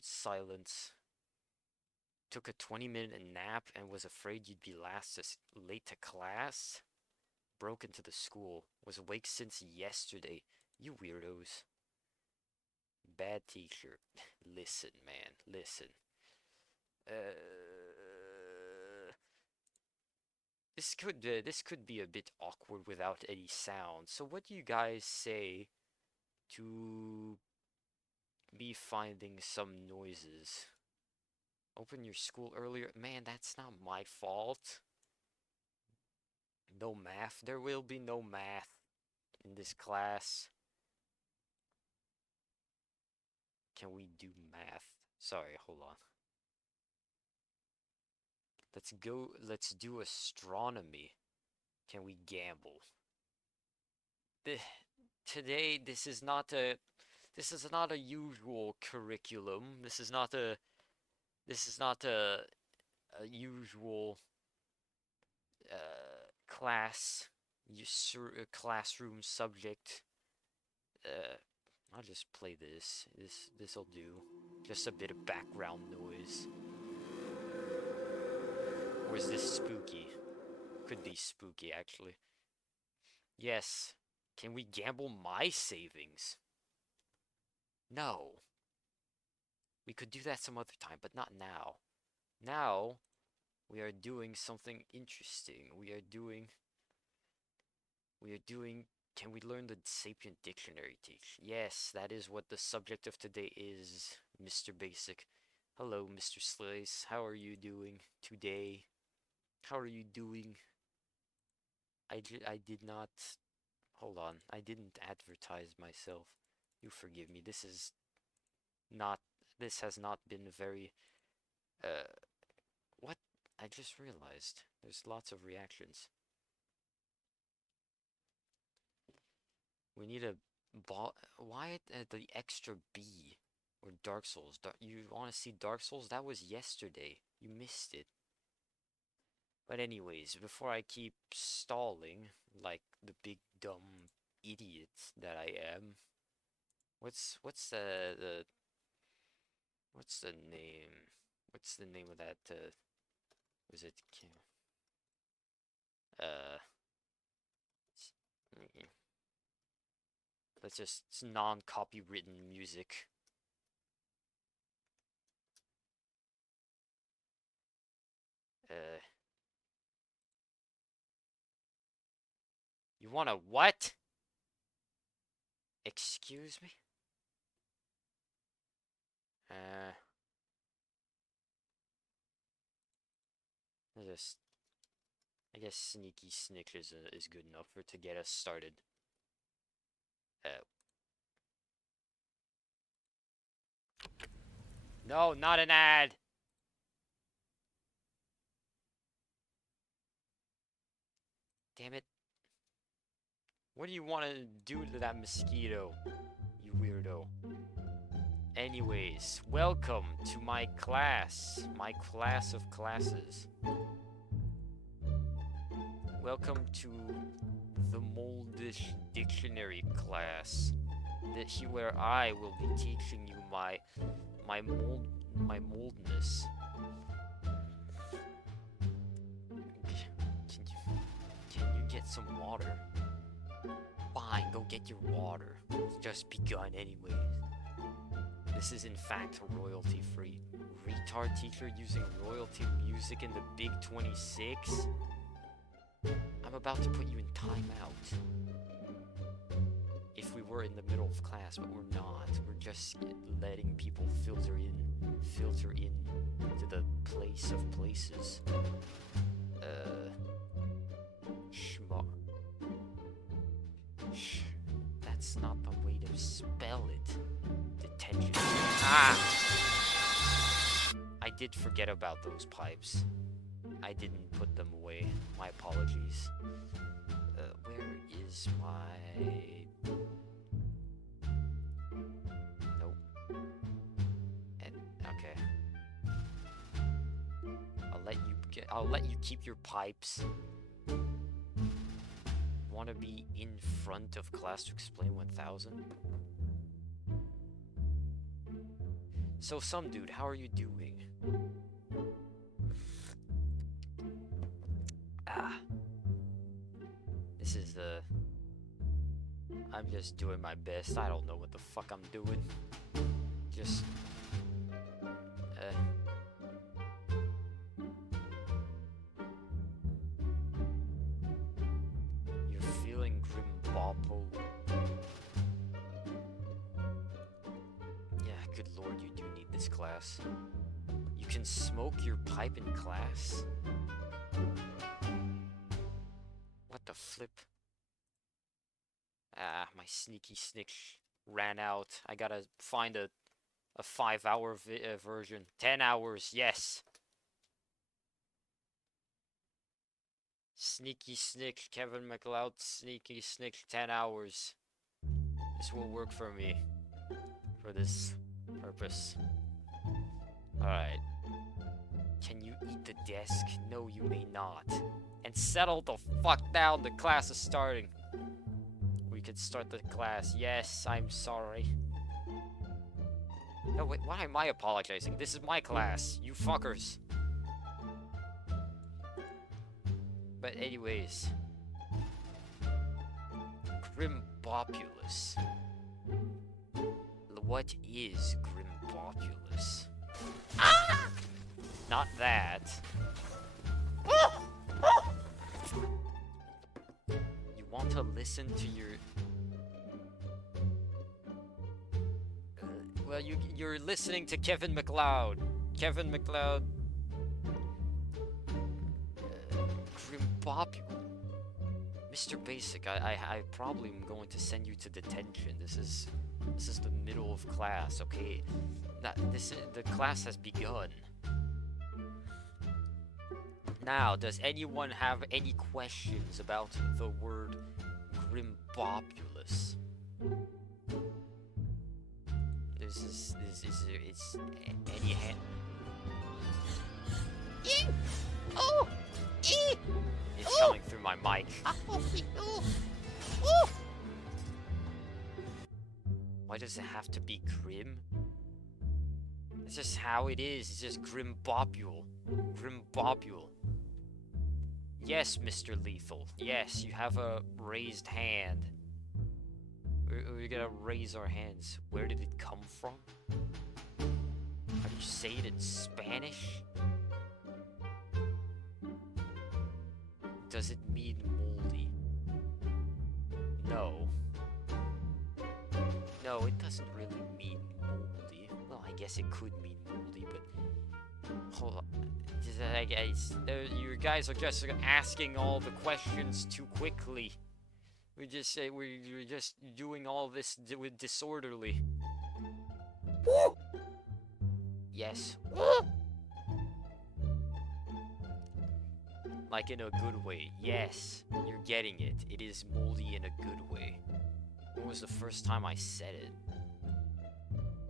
awkward silence. Took a 20-minute nap and was afraid you'd be late to class. Broke into the school. Was awake since yesterday. You weirdos. Bad teacher. Listen, man. Listen. This could be a bit awkward without any sound. So what do you guys say to me finding some noises? Open your school earlier. Man, that's not my fault. No math. There will be no math in this class. Can we do math? Sorry, hold on. Let's do astronomy. Can we gamble? Today, this is not a usual curriculum. This is not a usual class, classroom subject. I'll just play this. This'll do. Just a bit of background noise. Or is this spooky? Could be spooky, actually. Yes. Can we gamble my savings? No. We could do that some other time, but not now. Now, we are doing something interesting. We are doing... Can we learn the Sapient Dictionary, teach? Yes, that is what the subject of today is, Mr. Basic. Hello, Mr. Slice. How are you doing today? How are you doing? I did not... Hold on. I didn't advertise myself. You forgive me. This has not been very... What? I just realized. There's lots of reactions. We need a ball. Why the extra B or Dark Souls? You want to see Dark Souls? That was yesterday. You missed it. But anyways, before I keep stalling like the big dumb idiot that I am, what's the what's the name? What's the name of that? Was it? Let's just, it's non-copywritten music. You wanna what? Excuse me? I guess Sneaky Snick is good enough to get us started. No, not an ad. Damn it. What do you want to do to that mosquito, you weirdo? Anyways, welcome to my class of classes. Welcome to the Moldish dictionary class, where I will be teaching you my moldness. Can you get some water? Fine, go get your water. It's just begun anyways. This is in fact royalty-free. Retard teacher using royalty music in the Big 26? I'm about to put you in timeout. If we were in the middle of class, but we're not. We're just letting people filter in to the place of places. That's not the way to spell it. Detention. Ah! I did forget about those pipes. I didn't put them away. My apologies. Where is my... Nope. And, okay. I'll let you keep your pipes. Want to be in front of class to explain 1000? So, some dude, how are you doing? Ah. This is the... I'm just doing my best. I don't know what the fuck I'm doing. Just... You're feeling Grimboppo. Yeah, good lord, you do need this class. You can smoke your pipe in class? What the flip? Ah, my sneaky snick ran out. I gotta find a 5-hour version. 10 hours, yes! Sneaky snick, Kevin MacLeod, sneaky snick, 10 hours. This will work for me. For this purpose. Alright. Can you eat the desk? No, you may not. And settle the fuck down, the class is starting. We could start the class. Yes, I'm sorry. No, wait, why am I apologizing? This is my class, you fuckers. But anyways. Grimbopulus. What is Grimbopulus? Ah! Not that. You want to listen to your... well, you're listening to Kevin MacLeod. Kevin MacLeod... Grimbopulus. Mr. Basic, I probably am going to send you to detention. This is the middle of class, okay? The class has begun. Now, does anyone have any questions about the word Grimbopulus? It's any hand. Oh! It's coming through my mic. Why does it have to be grim? It's just how it is. It's just Grimbopule. Grimbopule. Yes, Mr. Lethal. Yes, you have a raised hand. We're gonna raise our hands. Where did it come from? How do you say it in Spanish? Does it mean moldy? No. No, it doesn't really mean moldy. Well, I guess it could mean moldy, but... hold on. You guys are just asking all the questions too quickly. We're just doing all this with disorderly. Woo! Yes. Woo! Like in a good way. Yes, you're getting it. It is moldy in a good way. When was the first time I said it?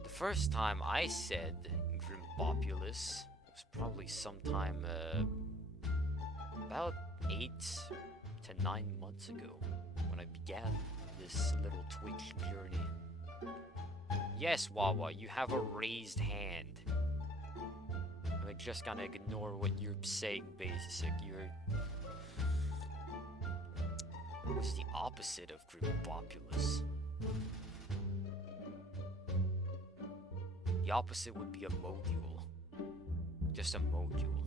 The first time I said Grimbopulus was probably sometime about 8 to 9 months ago when I began this little Twitch journey. Yes, Wawa, you have a raised hand. I'm just gonna ignore what you're saying, Basic. What's the opposite of Grimbopulus? The opposite would be a module. Just a module.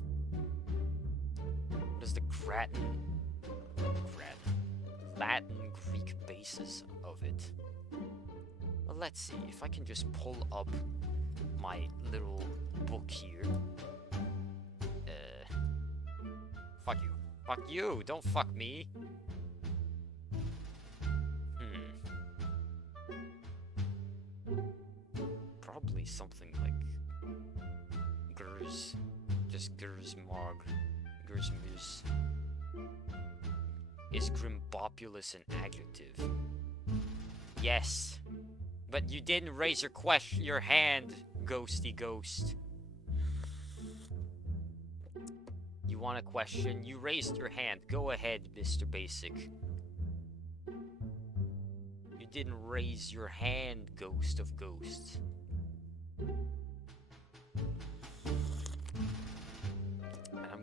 What is the Latin Greek basis of it? Well, let's see. If I can just pull up my little book here. Fuck you. Fuck you! Don't fuck me! Probably something like Gers. Just Gers Marg. Gers Mus. Is Grimbopulus an adjective? Yes. But you didn't raise your hand, ghosty ghost. You want a question? You raised your hand. Go ahead, Mr. Basic. You didn't raise your hand, ghost of ghosts.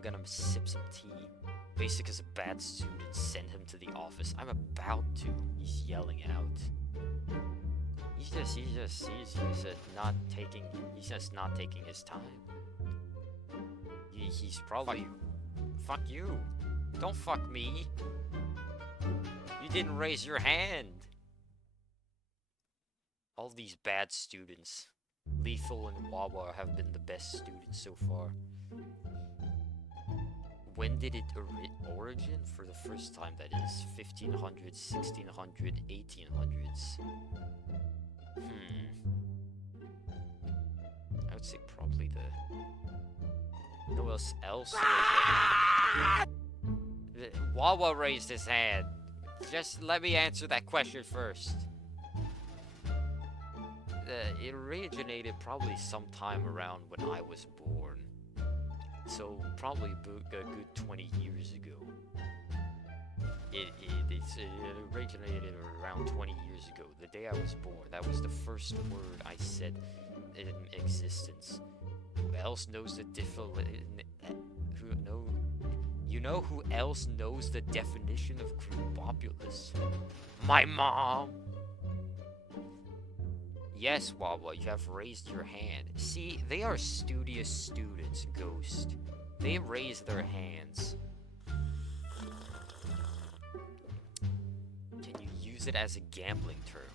I'm gonna sip some tea. Basic is a bad student. Send him to the office. I'm about to. He's yelling out. He's just not taking. He's just not taking his time. He's probably. Fuck you. Don't fuck me. You didn't raise your hand. All these bad students. Lethal and Wawa have been the best students so far. When did it origin? For the first time, that is. 1500s, 1600s, 1800s. I would say probably the... No else Wawa raised his hand. Just let me answer that question first. It originated probably sometime around when I was born. So, probably a good 20 years ago. It originated around 20 years ago. The day I was born. That was the first word I said in existence. Who else knows the You know who else knows the definition of Grumpopulus? My mom! Yes, Wawa, you have raised your hand. See, they are studious students, Ghost. They raise their hands. Can you use it as a gambling term?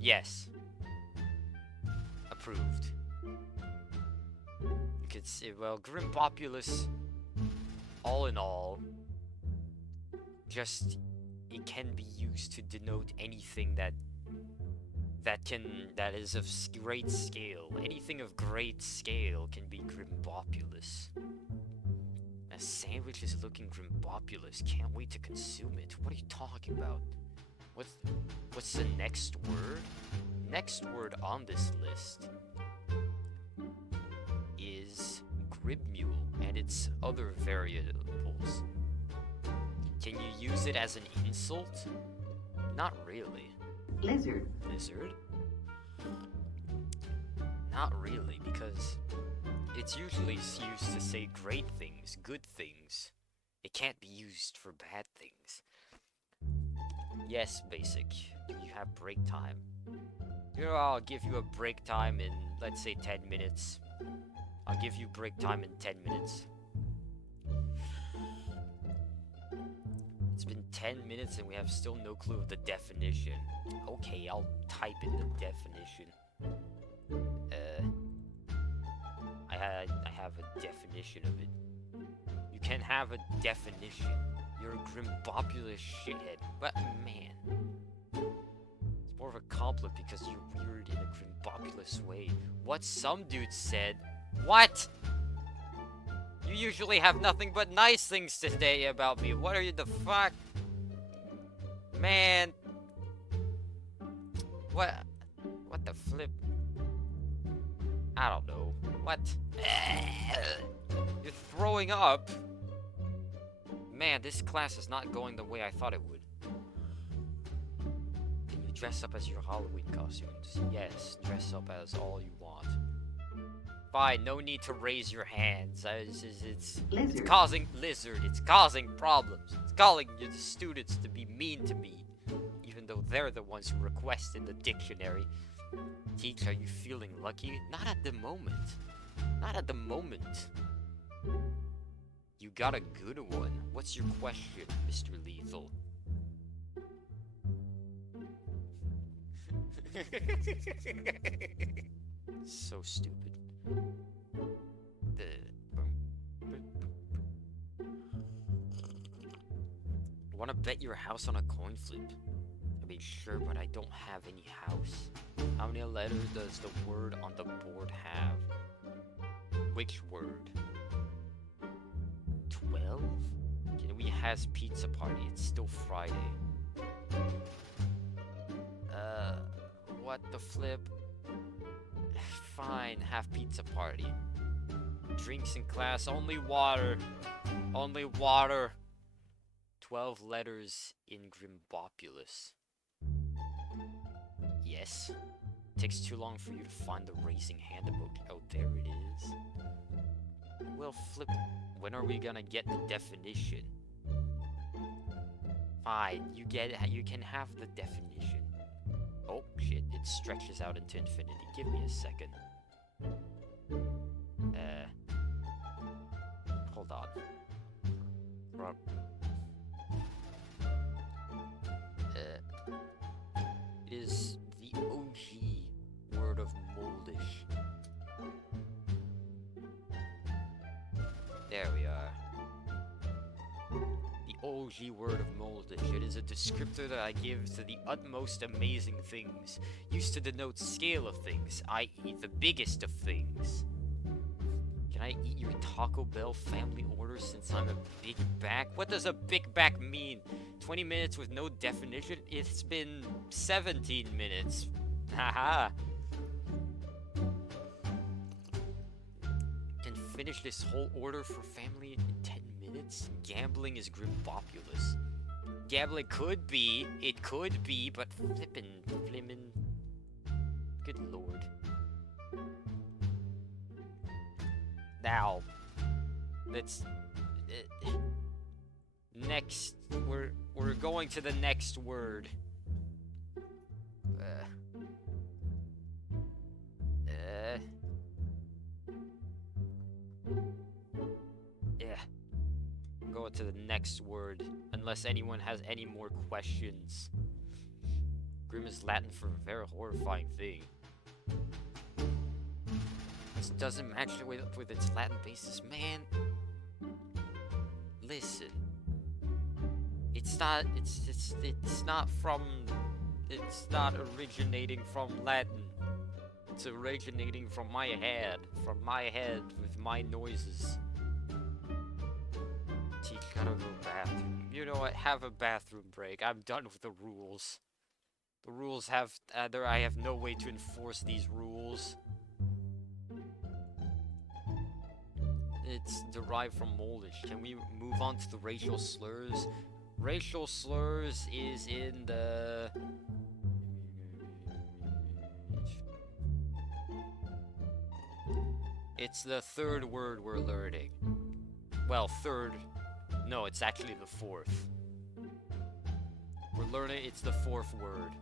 Yes. Approved. You could say, well, Grumpopulus... all in all, just it can be used to denote anything that is of great scale. Anything of great scale can be Grumpopulus. A sandwich is looking Grumpopulus. Can't wait to consume it. What are you talking about? What's the next word? Next word on this list is Gribmule and its other variables. Can you use it as an insult? Not really. Lizard. Lizard? Not really, because it's usually used to say great things, good things. It can't be used for bad things. Yes, Basic. Do you have break time? You know, I'll give you a break time in, let's say, 10 minutes. I'll give you break time in 10 minutes. It's been 10 minutes and we have still no clue of the definition. Okay, I'll type in the definition. I have a definition of it. You can have a definition. You're a Grumpopulus shithead. But man, it's more of a compliment because you're weird in a Grumpopulus way. What some dude said. What? You usually have nothing but nice things to say about me. What are you the fuck? Man. What the flip? I don't know. What? You're throwing up? Man, this class is not going the way I thought it would. Can you dress up as your Halloween costumes? Yes, dress up as all you want. Fine, no need to raise your hands. It's causing it's causing problems. It's calling the students to be mean to me, even though they're the ones who requested the dictionary. Teach, are you feeling lucky? Not at the moment. Not at the moment. You got a good one. What's your question, Mr. Lethal? So stupid. Wanna bet your house on a coin flip? I mean, sure, but I don't have any house. How many letters does the word on the board have? Which word? 12? Can we has pizza party? It's still Friday. What the flip? Fine, have pizza party. Drinks in class, only water. Only water. 12 letters in Grumpopulus. Yes. Takes too long for you to find the raising hand emoji. Oh, there it is. Well, flip. When are we gonna get the definition? Fine, you can have the definition. Oh shit, it stretches out into infinity. Give me a second. Hold on. It is the OG word of Moldish. There we are. The OG word of Moldish. It is a descriptor that I give to the utmost amazing things, used to denote scale of things, i.e. the biggest of things. Can I eat your Taco Bell family order since I'm a big back? What does a big back mean? 20 minutes with no definition? It's been 17 minutes. Haha. Can finish this whole order for family in 10 minutes? Gambling is grimbopulous. Gambling could be, but flippin'. Good lord. Now, let's next. We're going to the next word. Yeah. I'm going to the next word, unless anyone has any more questions. Grim is Latin for a very horrifying thing. This doesn't match with its Latin basis, man. Listen. It's not originating from Latin. It's originating from my head with my noises. Teach, gotta go bathroom. You know what? Have a bathroom break. I'm done with the rules. The rules have I have no way to enforce these rules. It's derived from Moldish. Can we move on to the racial slurs? Racial slurs is in the... It's the third word we're learning. Well, third... No, it's actually the fourth. We're learning it's the fourth word.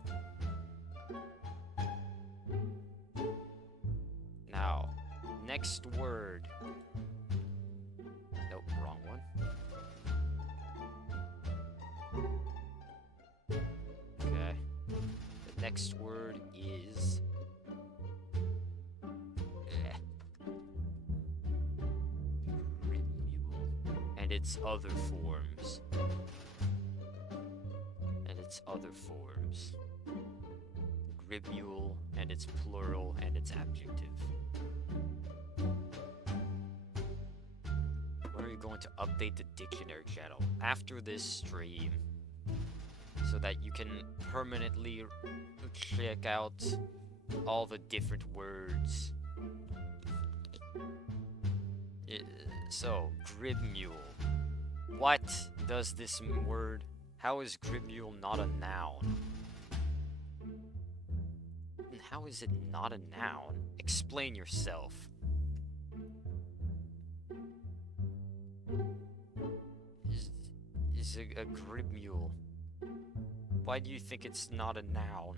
Now, next word. Nope, wrong one. Okay. The next word is... And its other forms. Gribule, and its plural, and its adjective. When are you going to update the dictionary channel? After this stream. So that you can permanently check out all the different words. So, Gribmule. What does this word... How is Gribmule not a noun? And how is it not a noun? Explain yourself. Is a Gribmule. Why do you think it's not a noun?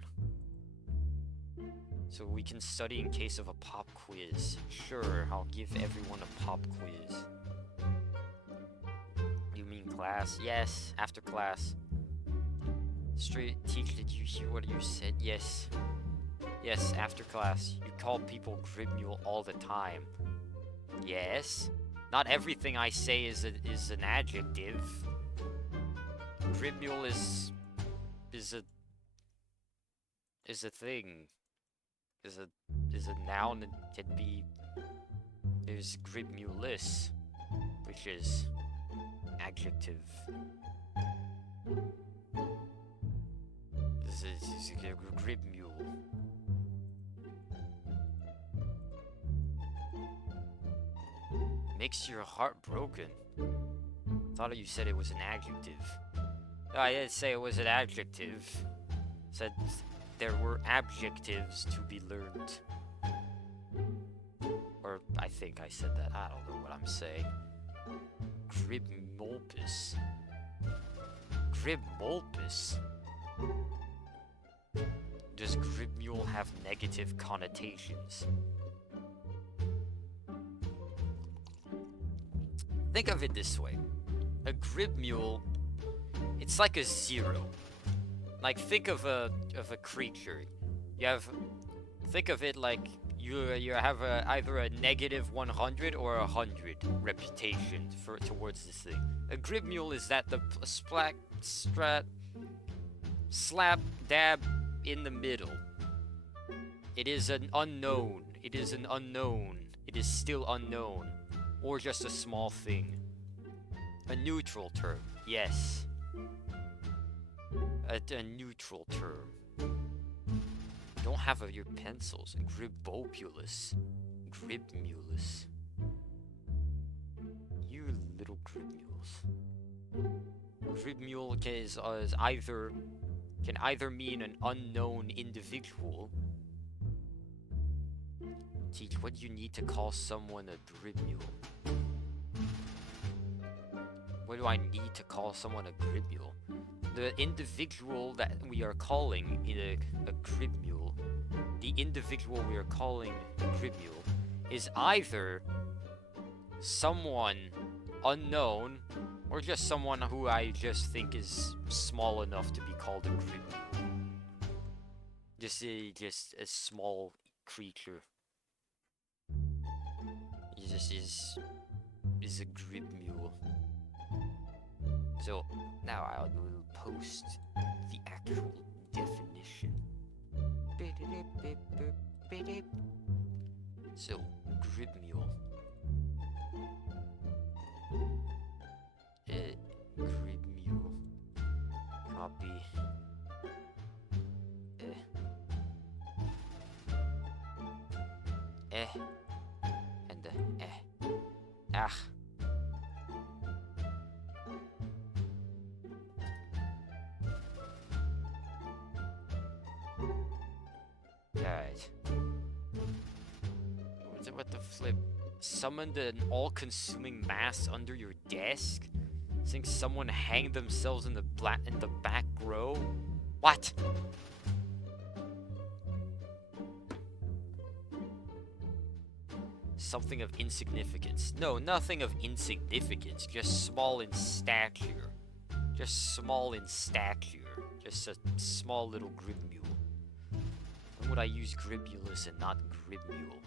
So we can study in case of a pop quiz. Sure, I'll give everyone a pop quiz. You mean class? Yes, after class. Straight teach, did you hear what you said? Yes. Yes, after class. You call people Gribmule all the time. Yes. Not everything I say is an adjective. Gribmule is a thing. Is a noun. It could be. There's Gribmulus, which is adjective. This is a Gribmule. Makes your heart broken. Thought you said it was an adjective. No, I didn't say it was an adjective. Said there were adjectives to be learned. Or I think I said that. I don't know what I'm saying. Gribmolpus. Gribmolpus? Does gribmule have negative connotations? Think of it this way. A gribmule, it's like a 0. Like, think of a creature. Think of it like you have either a negative 100 or 100 reputation towards this thing. A gribmule is that the slap dab in the middle. It is an unknown. It is an unknown. It is still unknown. Or just a small thing. A neutral term. Yes. A neutral term. Don't have your pencils. Gribopulus. Gribmulus. You little gribmules. Gribmule can either mean an unknown individual. Teach, what do you need to call someone a gribmule? What do I need to call someone a gribmule? The individual that we are calling a gribmule, the individual we are calling a gribmule, is either someone unknown or just someone who I just think is small enough to be called a gribmule. Just a small creature. He just is a gribmule. So now I will post the actual definition. So, gribmule. Gribmule. Copy. And Ah. Alright. What the flip? Summoned an all-consuming mass under your desk? Seeing someone hang themselves in the back row? What? Something of insignificance. No, nothing of insignificance. Just small in stature. Just small in stature. Just a small little gribmule. When would I use gribulus and not gribmule?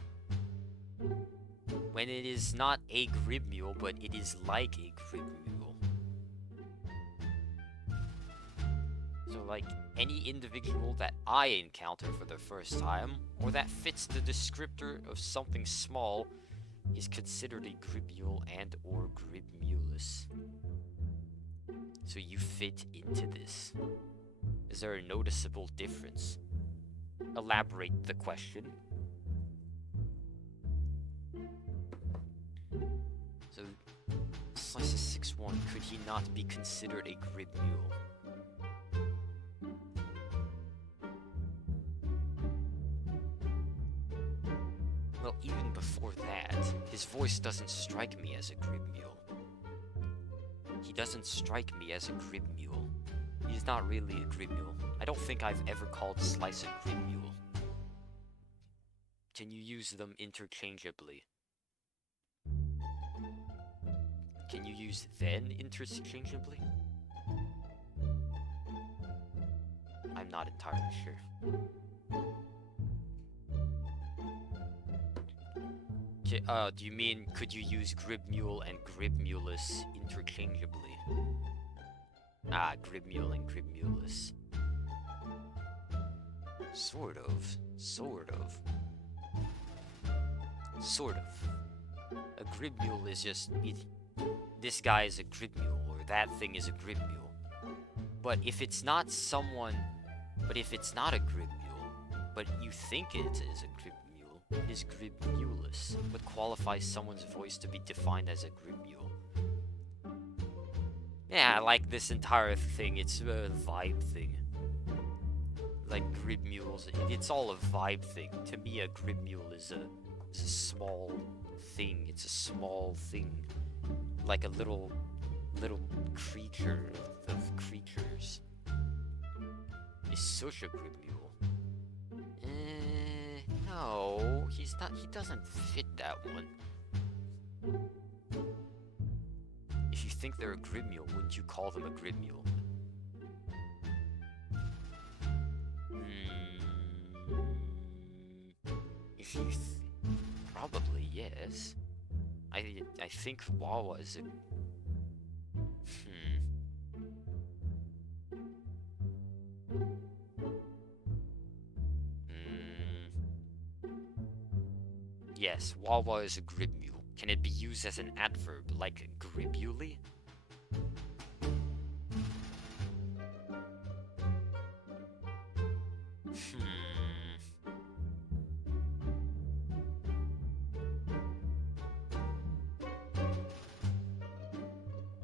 When it is not a gribmule, but it is like a gribmule. So like any individual that I encounter for the first time, or that fits the descriptor of something small, is considered a gribmule and or gribmulus. So you fit into this. Is there a noticeable difference? Elaborate the question. So, Slices 6-1, could he not be considered a gribmule? Well, even before that, his voice doesn't strike me as a gribmule. He doesn't strike me as a gribmule. He's not really a gribmule. I don't think I've ever called Slice a gribmule. Can you use them interchangeably? Can you use then interchangeably? I'm not entirely sure. Do you mean, could you use gribmule and gribmulus interchangeably? Ah, gribmule and gribmulus. Sort of. Sort of. Sort of. A gribmule is just... this guy is a gribmule, or that thing is a gribmule. But if it's not someone... But if it's not a gribmule, but you think it is a gribmule, it is gribmulus. What qualifies someone's voice to be defined as a gribmule? Yeah, I like this entire thing. It's a vibe thing. Like grib mules, it's all a vibe thing. To me, a grib mule is a small thing. It's a small thing, like a little creature of creatures. Is such a grib mule? No, he's not. He doesn't fit that one. If you think they're a grib mule, wouldn't you call them a grib mule? If you probably yes. I think Wawa is a. Yes, Wawa is a grib mule. Can it be used as an adverb, like gribuli?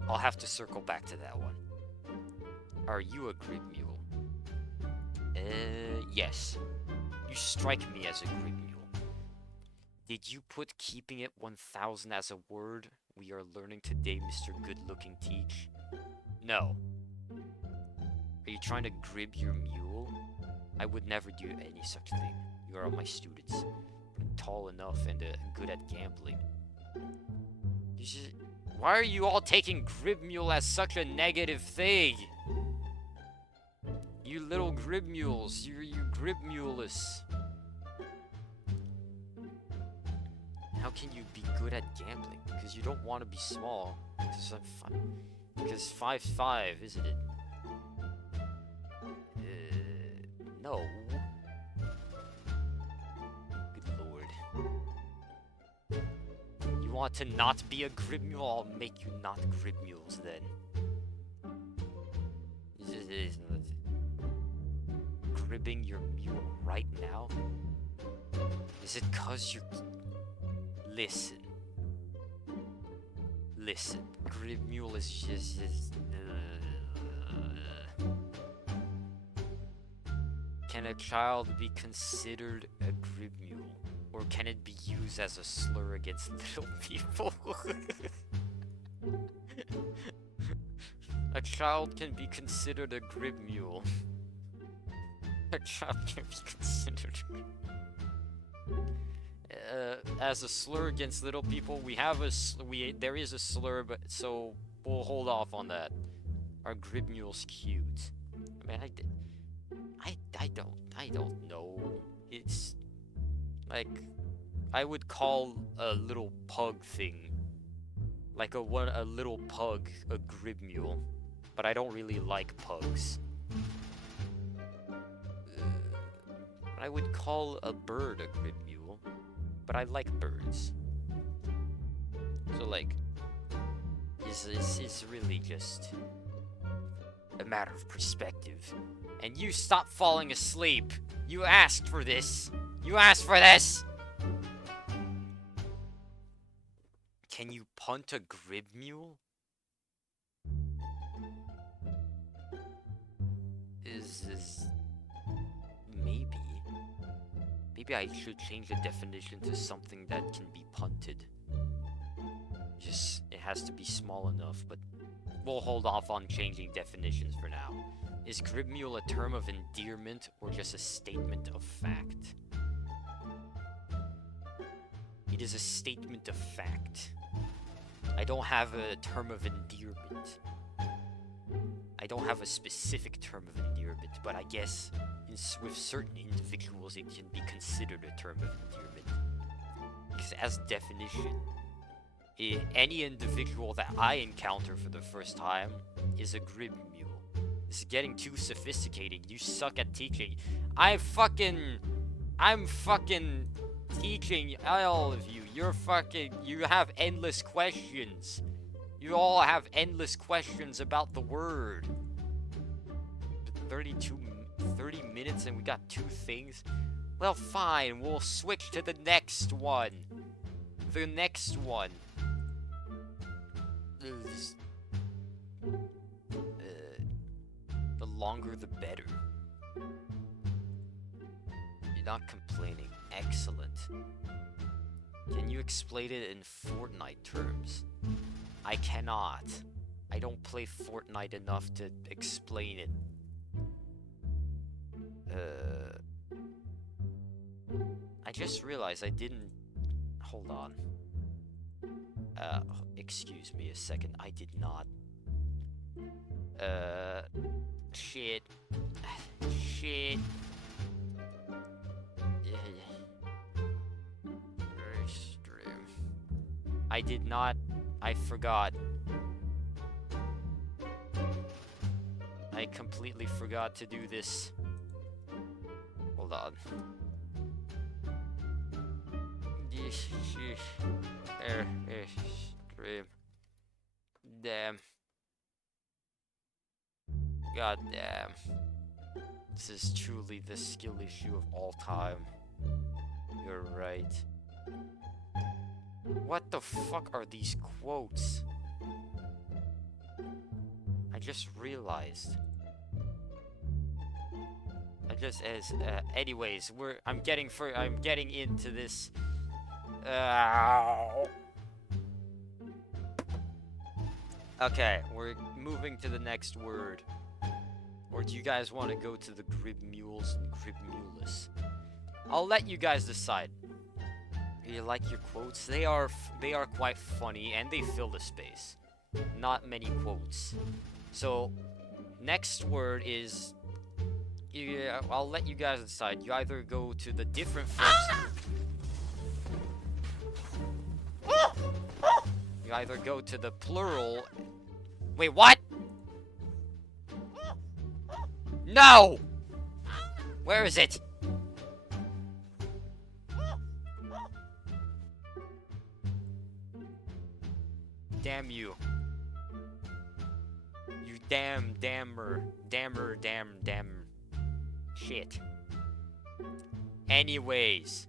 I'll have to circle back to that one. Are you a grib mule? Yes. You strike me as a grib mule. Did you put keeping it 1000 as a word we are learning today, Mr. Good-Looking Teach? No. Are you trying to grib your mule? I would never do any such thing. You are all my students. I'm tall enough and good at gambling. Why are you all taking grib mule as such a negative thing? You little grib mules, you grib muleless. How can you be good at gambling? Because you don't want to be small. Because I'm fine. Because 5'5", isn't it? No. Good lord. You want to not be a grib mule? I'll make you not grib mules then. Gribbing your mule right now? Is it cause you... Listen. Grib mule is just... Can a child be considered a grib mule? Or can it be used as a slur against little people? A child can be considered a grib mule. A child can be considered... as a slur against little people, we have there is a slur, but so we'll hold off on that. Are grib mules cute? I mean, I don't know. It's like I would call a little pug thing, like a little pug, a grib mule, but I don't really like pugs. I would call a bird a grib mule, but I like birds. So like, it's really just a matter of perspective. And you stop falling asleep. You asked for this. You asked for this. Can you punt a grib mule? Maybe. Maybe I should change the definition to something that can be punted. Just, it has to be small enough, but we'll hold off on changing definitions for now. Is grib mule a term of endearment or just a statement of fact? It is a statement of fact. I don't have a term of endearment. I don't have a specific term of endearment, but I guess with certain individuals it can be considered a term of endearment. Because as definition, any individual that I encounter for the first time is a grib mule. This is getting too sophisticated. You suck at teaching. I'm fucking teaching all of you. You have endless questions. You all have endless questions about the word. 30 minutes and we got 2 things? Well, fine. We'll switch to the next one. The next one. The longer the better. You're not complaining. Excellent. Can you explain it in Fortnite terms? I cannot. I don't play Fortnite enough to explain it. I just realized I didn't... Hold on. Excuse me a second. I did not. Shit. Shit. I did not. I forgot. I completely forgot to do this. Hold on. Stream. Damn. God damn. This is truly the skill issue of all time. You're right. What the fuck are these quotes? I just realized. Anyways, I'm getting into this. Okay, we're moving to the next word. Or do you guys want to go to the Grib Mules and Grib Mulus? I'll let you guys decide. You like your quotes? They are quite funny and they fill the space. Not many quotes. So, next word is... I'll let you guys decide. You either go to the different forms... You either go to the plural... Wait, what? No! Where is it? Damn you. You dammer. Shit. Anyways.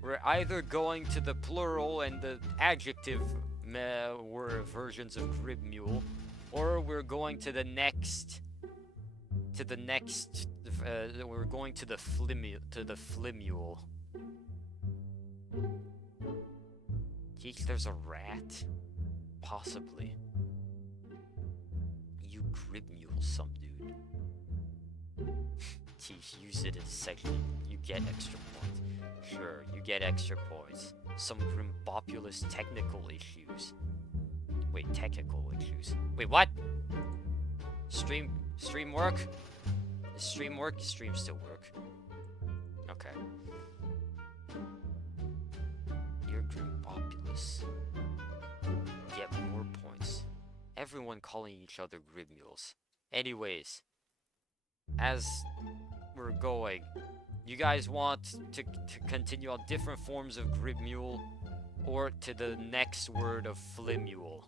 We're either going to the plural and the adjective versions of Grib Mule, or we're going to the next... we're going to the Flimule. Think there's a rat? Possibly. You Grib Mule some dude. Teach, use it as section. You get extra points. Sure, you get extra points. Some Grimbopulous technical issues. Wait, technical issues. Wait, what? Stream work? Does stream work? Stream still work. Okay. You're Grimbopulous. Get more points. Everyone calling each other Grib Mules. Anyways, as we're going, you guys want to continue on different forms of Grib Mule, or to the next word of Flimule?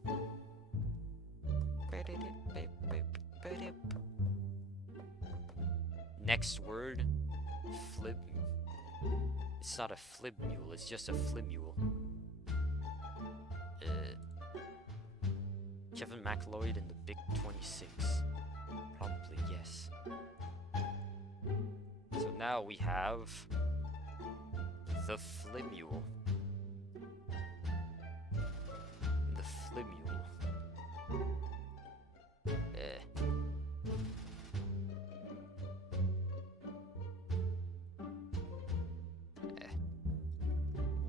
Next word, Flib. It's not a Flib Mule, it's just a Flimule. Kevin McLeod and the Big 26. Probably yes. So now we have the Flimule. The Flimule.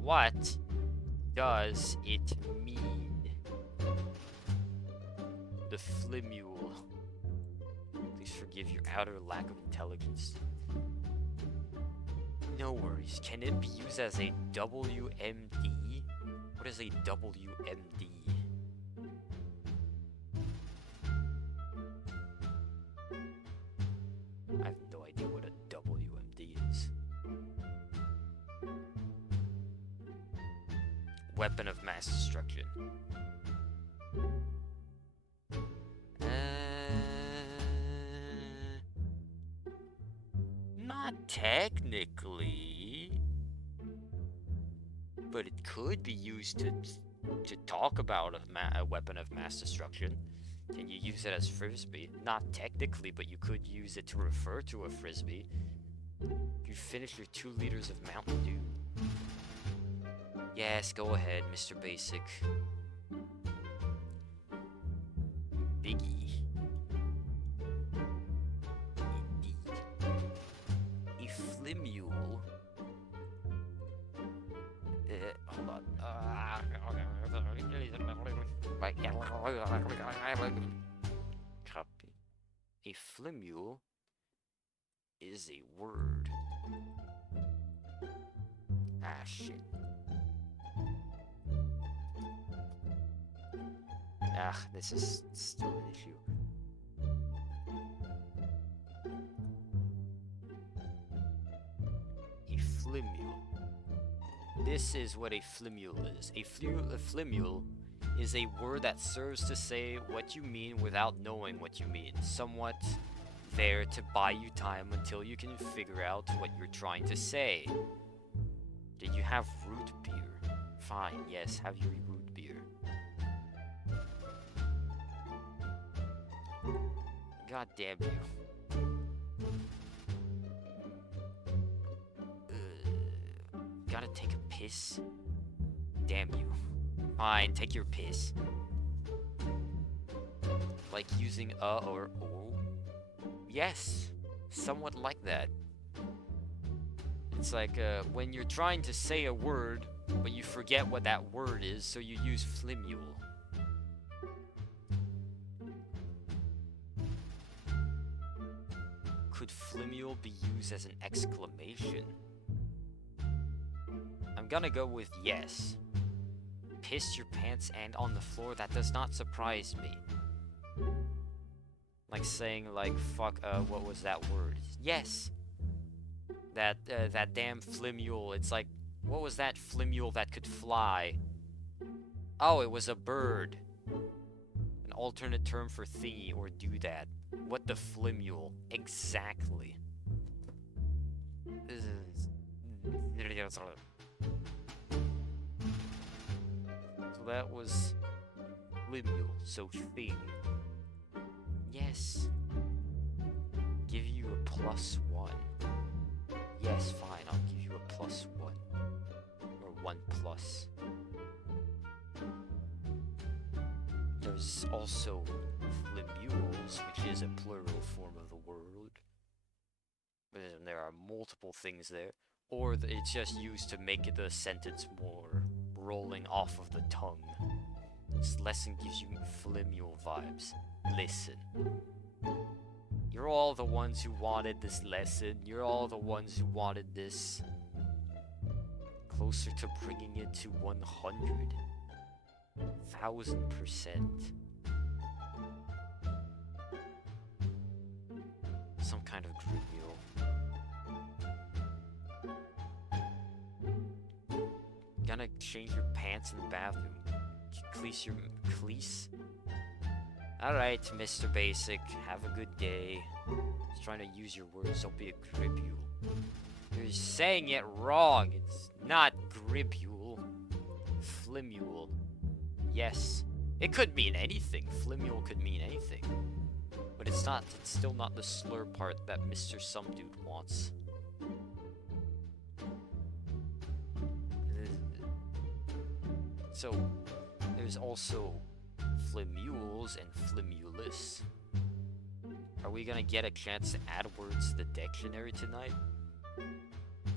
What does it mean? The Flimule. Please forgive your outer lack of intelligence. No worries. Can it be used as a WMD? What is a WMD? I have no idea what a WMD is. Weapon of mass destruction. Not technically, but it could be used to talk about a weapon of mass destruction. Can you use it as frisbee? Not technically, but you could use it to refer to a frisbee. You finished your 2 liters of Mountain Dew. Yes, go ahead, Mr. Basic. Biggie. Indeed. A flimule. Hold on. Copy. A flimule is a word. Ah, shit. Ah, this is still an issue. A flimule. This is what a flimule is. A flimule is a word that serves to say what you mean without knowing what you mean. Somewhat there to buy you time until you can figure out what you're trying to say. Did you have root beer? Fine, yes, have your root beer. God damn you. Gotta take a piss? Damn you. Fine, take your piss. Like using a or o? Yes, somewhat like that. It's like when you're trying to say a word, but you forget what that word is, so you use flimule. Could flimule be used as an exclamation? I'm gonna go with yes. Piss your pants and on the floor, that does not surprise me. Like saying like, fuck, what was that word? Yes! That damn flimule, it's like, what was that flimule that could fly? Oh, it was a bird. An alternate term for thingy or doodad. What the flimule? Exactly. So that was flimule, so thing. Yes. Give you a +1. Yes, fine, I'll give you a +1. Or 1+. There's also flimules, which is a plural form of the word. But there are multiple things there. Or it's just used to make the sentence more rolling off of the tongue. This lesson gives you flimule vibes. Listen. You're all the ones who wanted this lesson. You're all the ones who wanted this. Closer to bringing it to 100. 1000%. Some kind of grimule. Gonna change your pants in the bathroom. Clease your... Clease? Alright, Mr. Basic. Have a good day. Just trying to use your words. Don't be a gribule. You're saying it wrong. It's not gribule. Flimule. Yes. It could mean anything. Flimule could mean anything. But it's not. It's still not the slur part that Mr. Some Dude wants. So, there's also flimules and flimulus. Are we gonna get a chance to add words to the dictionary tonight?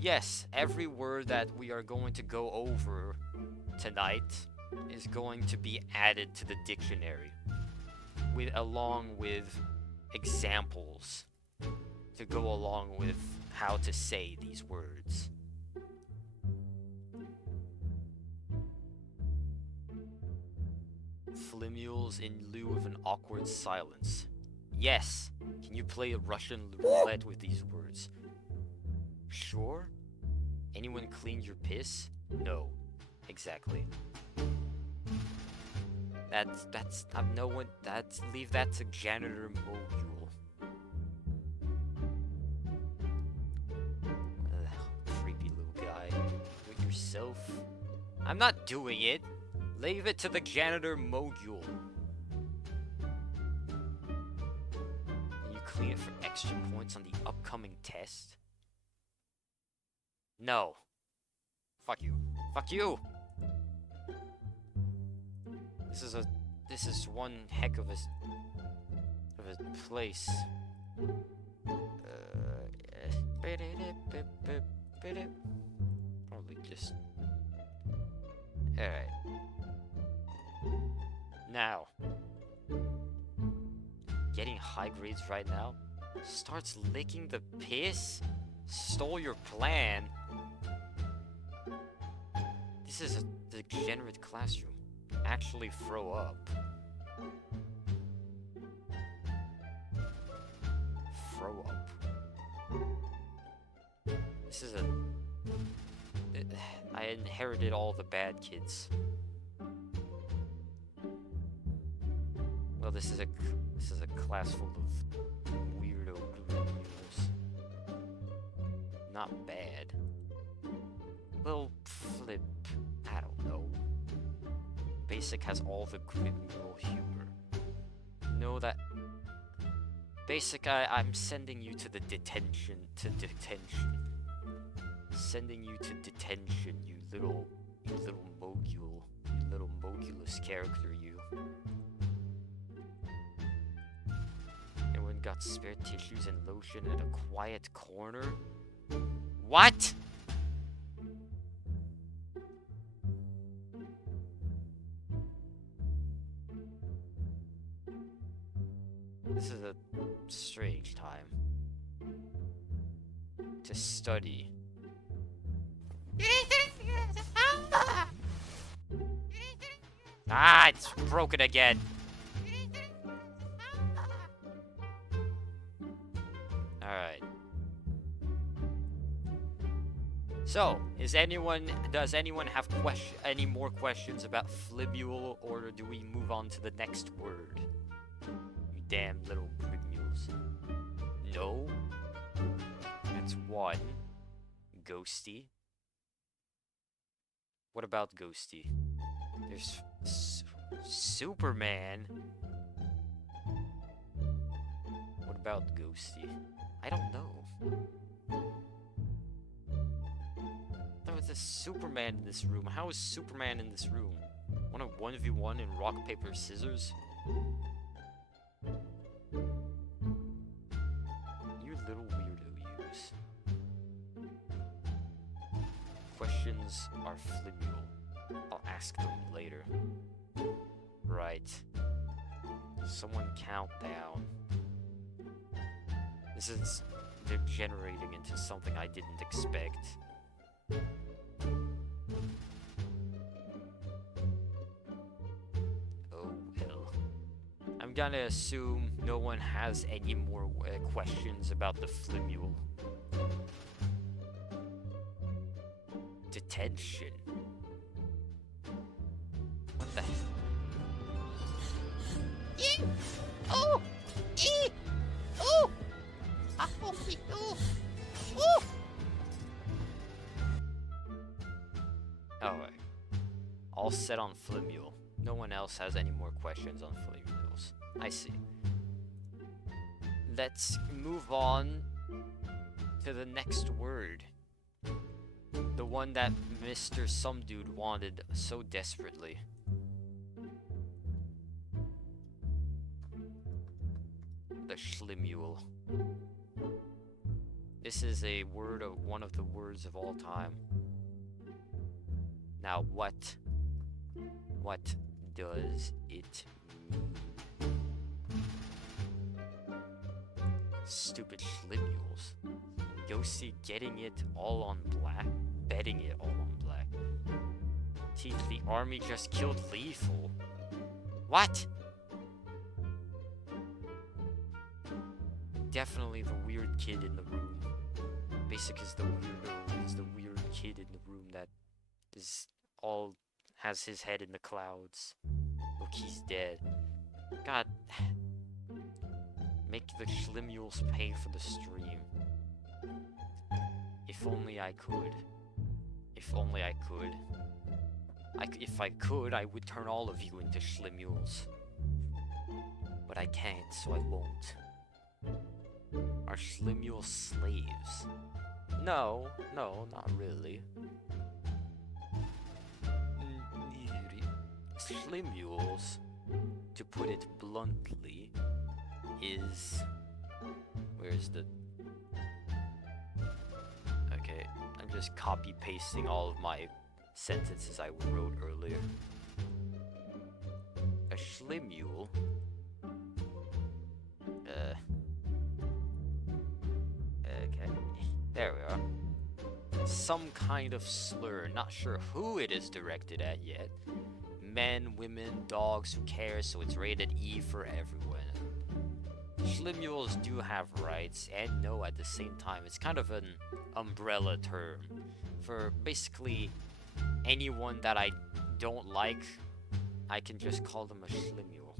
Yes, every word that we are going to go over tonight is going to be added to the dictionary, along with examples to go along with how to say these words. Flimules in lieu of an awkward silence. Yes. Can you play Russian roulette with these words? Sure. Anyone cleaned your piss? No. Exactly. Leave that to janitor Mogul. Creepy little guy. Do it yourself. I'm not doing it. Leave it to the janitor Mogul. Can you clean it for extra points on the upcoming test? No. Fuck you. Fuck you! This is one heck of a place. Probably just... Alright. Now. Getting high grades right now? Starts licking the piss? Stole your plan? This is a degenerate classroom. Actually throw up. Throw up. This is I inherited all the bad kids. Well, this is a class full of weirdo millennials. Not bad. Little flip. I don't know. Basic has all the criminal humor. Know that. Basic, I'm sending you to the detention. Sending you to detention, you little mogul. You little mogulous character, you. Anyone got spare tissues and lotion at a quiet corner? What? This is a strange time to study. Ah, it's broken again. Alright. So, does anyone have any more questions about Flibule, or do we move on to the next word? You damn little criminals. No? That's one. Ghosty. What about Ghosty? There's Superman. What about Ghosty? I don't know. There was a Superman in this room. How is Superman in this room? Want a 1v1 in rock, paper, scissors? You little weirdo yous. Questions are flibual. I'll ask them later. Right. Someone count down. This is degenerating into something I didn't expect. Oh well. I'm gonna assume no one has any more questions about the Flimule. Detention. What the heck? Oh! Oh! Alright. All set on Flimule. No one else has any more questions on Flimules. I see. Let's move on to the next word. The one that Mr. Some Dude wanted so desperately. The Schlimule. This is a word of one of the words of all time. Now what does it mean? Stupid Schlimules. Ghosty getting it all on black? Betting it all on black. Teach the army just killed Lethal. What? Definitely the weird kid in the room. Basic is the weirdo. He's the weird kid in the room that has his head in the clouds. Look, he's dead. God. Make the Schlimules pay for the stream. If only I could. If only I could. If I could, I would turn all of you into Schlimules. But I can't, so I won't. Are Schlimule slaves? No, no, not really. Schlimules, to put it bluntly, is... Where's the... Okay, I'm just copy-pasting all of my sentences I wrote earlier. A schlimule... Okay, there we are. Some kind of slur, not sure who it is directed at yet. Men, women, dogs, who cares, so it's rated E for everyone. Schlimules do have rights and no at the same time. It's kind of an umbrella term for basically anyone that I don't like. I can just call them a schlimule.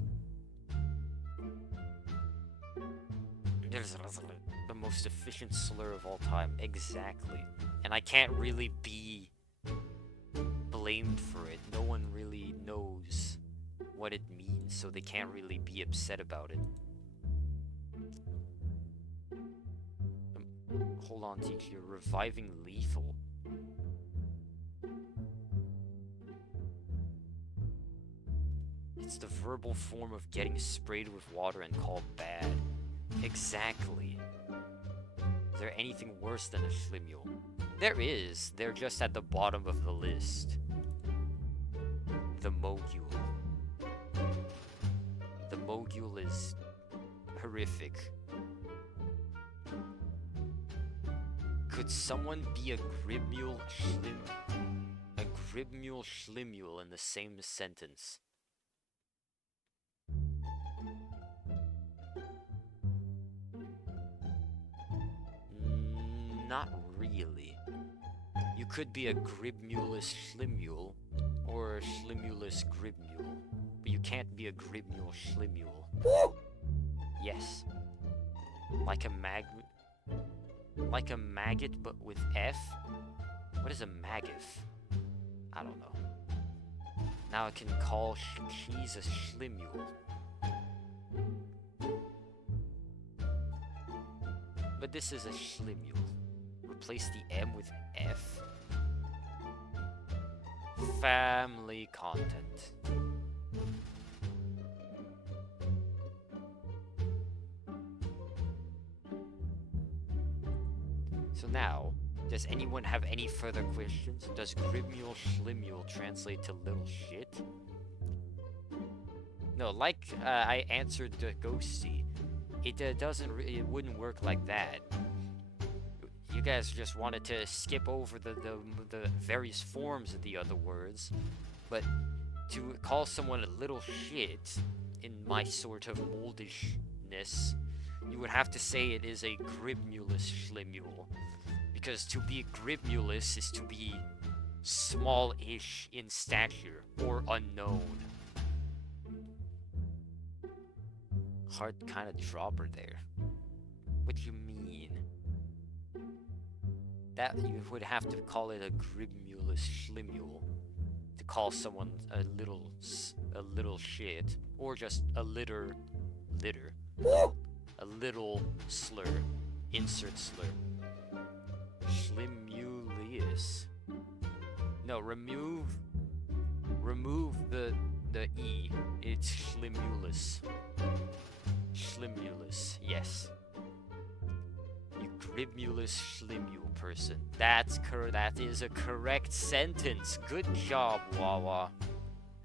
The most efficient slur of all time, exactly. And I can't really be blamed for it. No one really knows what it means, so they can't really be upset about it. Hold on, teacher. You're reviving lethal. It's the verbal form of getting sprayed with water and called bad. Exactly. Is there anything worse than a schlimule? There is. They're just at the bottom of the list. The mogul. The mogul is horrific. Could someone be a gribmule schlimule in the same sentence? Not really. You could be a gribmulus schlimule or a schlimulus gribmule, but you can't be a gribmule schlimule. Yes. Like a maggot, but with F? What is a maggot? I don't know. Now I can call cheese a schlimule. But this is a schlimule. Replace the M with F. Family content. So now, does anyone have any further questions? Does gribmule schlimule translate to little shit? No, like I answered the ghosty. It it wouldn't work like that. You guys just wanted to skip over the various forms of the other words, but to call someone a little shit in my sort of moldishness, you would have to say it is a gribmulus schlimule, because to be gribmulus is to be small-ish in stature or unknown. Hard kind of dropper there. What do you mean? That you would have to call it a gribmulus schlimule to call someone a little shit, or just a litter, a little slur, insert slur. Schlimulius. No, remove the E. It's schlimulus. Schlimulus, yes. You gribmulus schlimule person. That is a correct sentence. Good job, Wawa.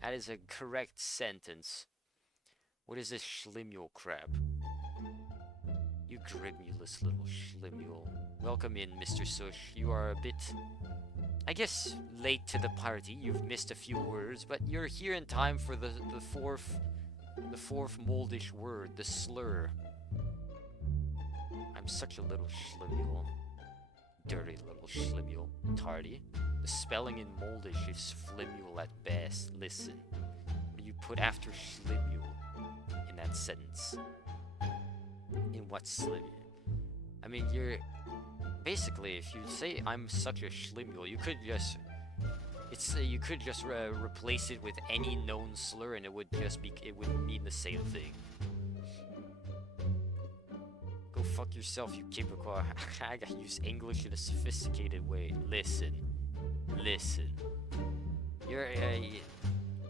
That is a correct sentence. What is this schlimule crap? You gribmulus little schlimule. Welcome in, Mr. Sush. You are a bit, I guess, late to the party. You've missed a few words, but you're here in time for the fourth Moldish word, the slur. I'm such a little schlimule. Dirty little schlimule. Tardy. The spelling in Moldish is flimule at best. Listen. What do you put after schlimule in that sentence? In what schlimule? I mean, you're... Basically, if you say I'm such a schlimule, you could just... you could just replace it with any known slur and it would mean the same thing. Go fuck yourself, you Quebecois. I gotta use English in a sophisticated way. Listen. You're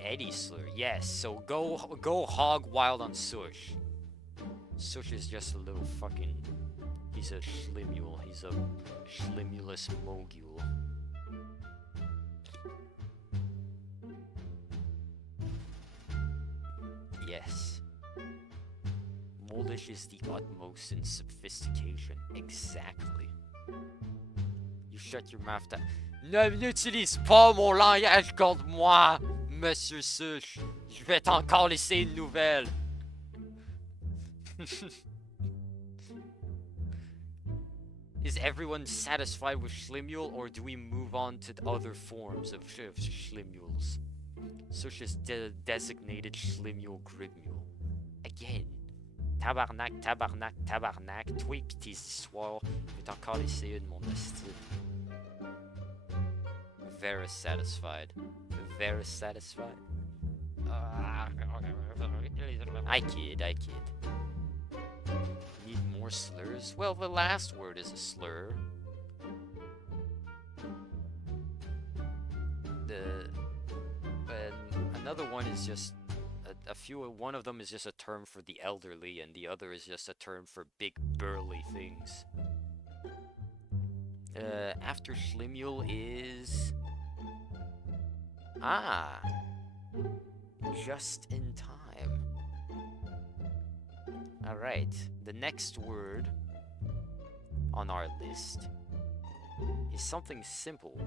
Eddie slur. Yes, so go hog wild on Sush. Sush is just a little fucking... He's a schlimule. He's a schlimulous mogul. Yes. Moldish is the utmost in sophistication. Exactly. You shut your mouth down. N'utilise pas mon langage contre moi, Monsieur Sush. Je vais t'encore laisser une nouvelle. Is everyone satisfied with Schlimule, or do we move on to other forms of Schlimules? Such as designated Schlimule Gribmule. Again. Tabarnak. Toi pis tes histoires. Je vais t'encore laisser une, mon esti. Very satisfied. I kid. Need more slurs? Well, the last word is a slur. Another one is just one of them is just a term for the elderly, and the other is just a term for big burly things. After Schlimule is... just in time. Alright, the next word on our list is something simple.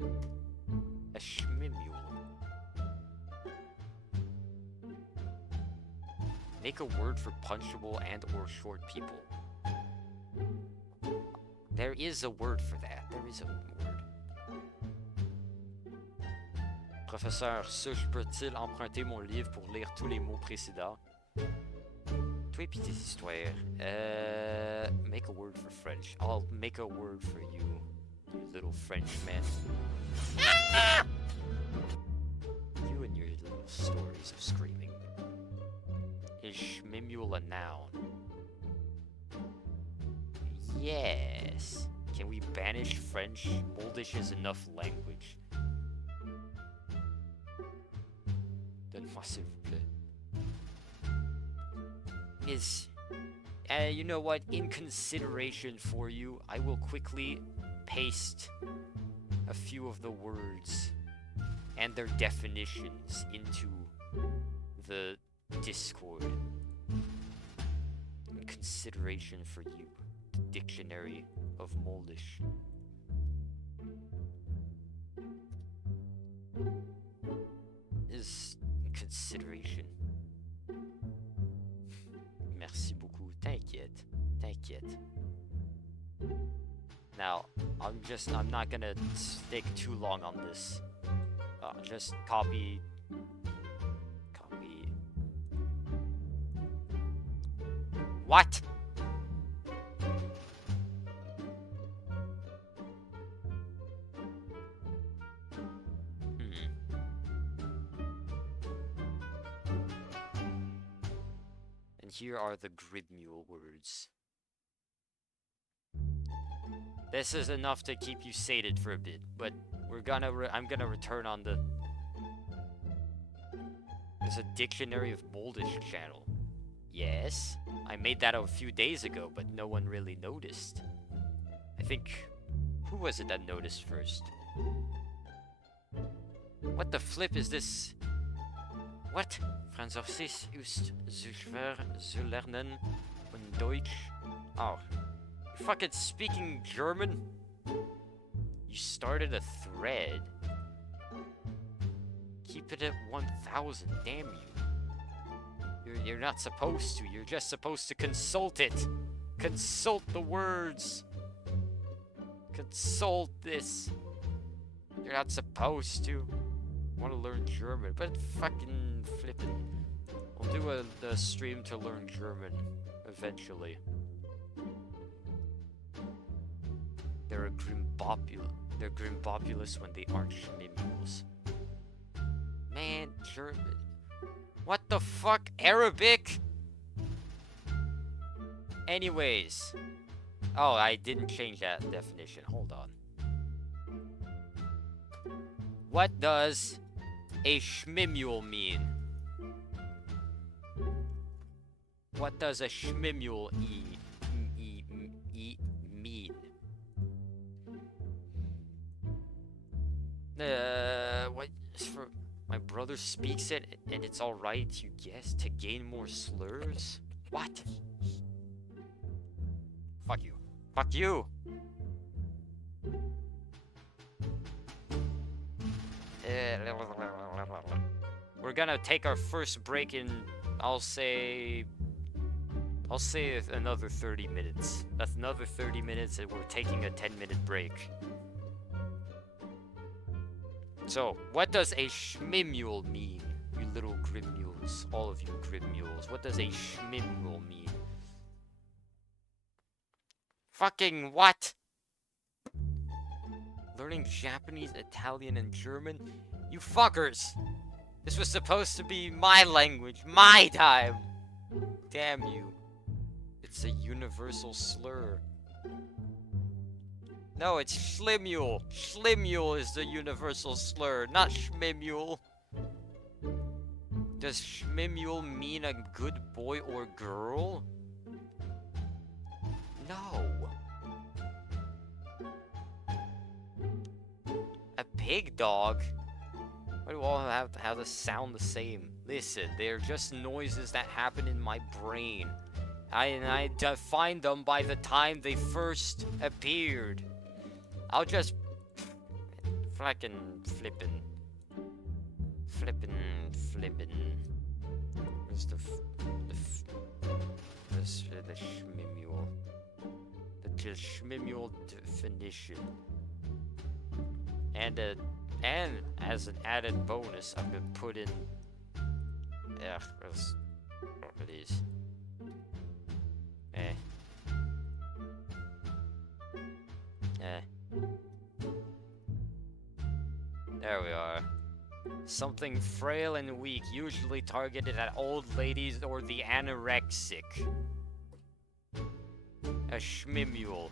A schmimule. Make a word for punchable and or short people. There is a word for that. There is a word. Professeur Sush peut-il emprunter mon livre pour lire tous les mots précédents? Toi pis tes histoires. Make a word for French. I'll make a word for you, you little Frenchman. You and your little stories of screaming. Is schmimule a noun? Yes. Can we banish French? Moldish is enough language. Donne-moi s'il vous plaît. You know what? In consideration for you, I will quickly paste a few of the words and their definitions into the Discord. In consideration for you, the Dictionary of Moldish. Is in consideration. Merci beaucoup. T'inquiète. Now, I'm not gonna stick too long on this. Just copy. What? And here are the Gribmule words. This is enough to keep you sated for a bit, but I'm gonna return on the... There's a Dictionary of Moldish channel. Yes, I made that a few days ago, but no one really noticed. I think... Who was it that noticed first? What the flip is this? What? Französisch ist zu schwer zu lernen und Deutsch. Oh. You're fucking speaking German? You started a thread? Keep it at 1,000, damn you. You're not supposed to, you're just supposed to consult it. Consult the words. Consult this. You're not supposed to. I want to learn German, but fucking flippin'. I'll do a stream to learn German eventually. They're grimbopulous when they aren't schmimules. Man, German. What the fuck? Arabic? Anyways. Oh, I didn't change that definition. Hold on. What does a schmimule mean? What does a schmimule mean? What for? My brother speaks it, and it's alright, you guess, to gain more slurs? What? Fuck you. Fuck you! We're gonna take our first break in, I'll say another 30 minutes. That's another 30 minutes, and we're taking a 10-minute break. So, what does a schmimule mean, you little grimmules? All of you grimmules. What does a schmimule mean? Fucking what? Learning Japanese, Italian, and German? You fuckers! This was supposed to be my language, my time! Damn you. It's a universal slur. No, it's schlimule. Schlimule is the universal slur, not schmimule. Does schmimule mean a good boy or girl? No. A pig dog? Why do all have to sound the same? Listen, they're just noises that happen in my brain. I defined them by the time they first appeared. I'll just flippin'. Where's the schmimule? The schmimule definition. And as an added bonus, I'm gonna put in. Where's what it is? There we are. Something frail and weak, usually targeted at old ladies or the anorexic. A schmimule.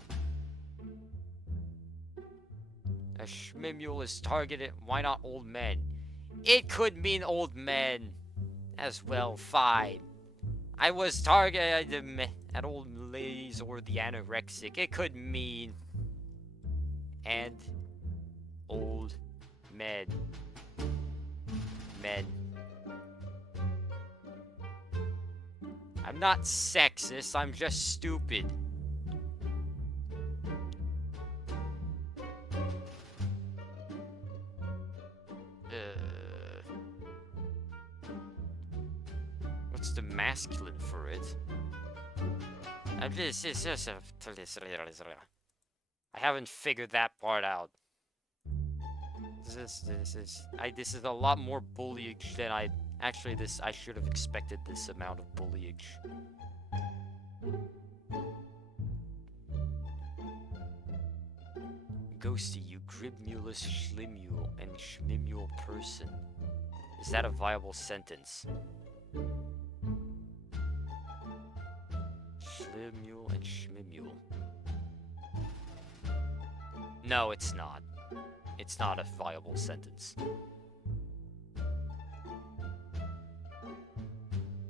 A schmimule is targeted. Why not old men? It could mean old men as well. Fine. I was targeted at old ladies or the anorexic. It could mean and old men. I'm not sexist, I'm just stupid. What's the masculine for it? I haven't figured that part out. This is a lot more bullying than I should have expected this amount of bullying. Ghosty, you grimulous schlimule and schmimule person. Is that a viable sentence? Schlimule and schmimule. No, it's not. It's not a viable sentence.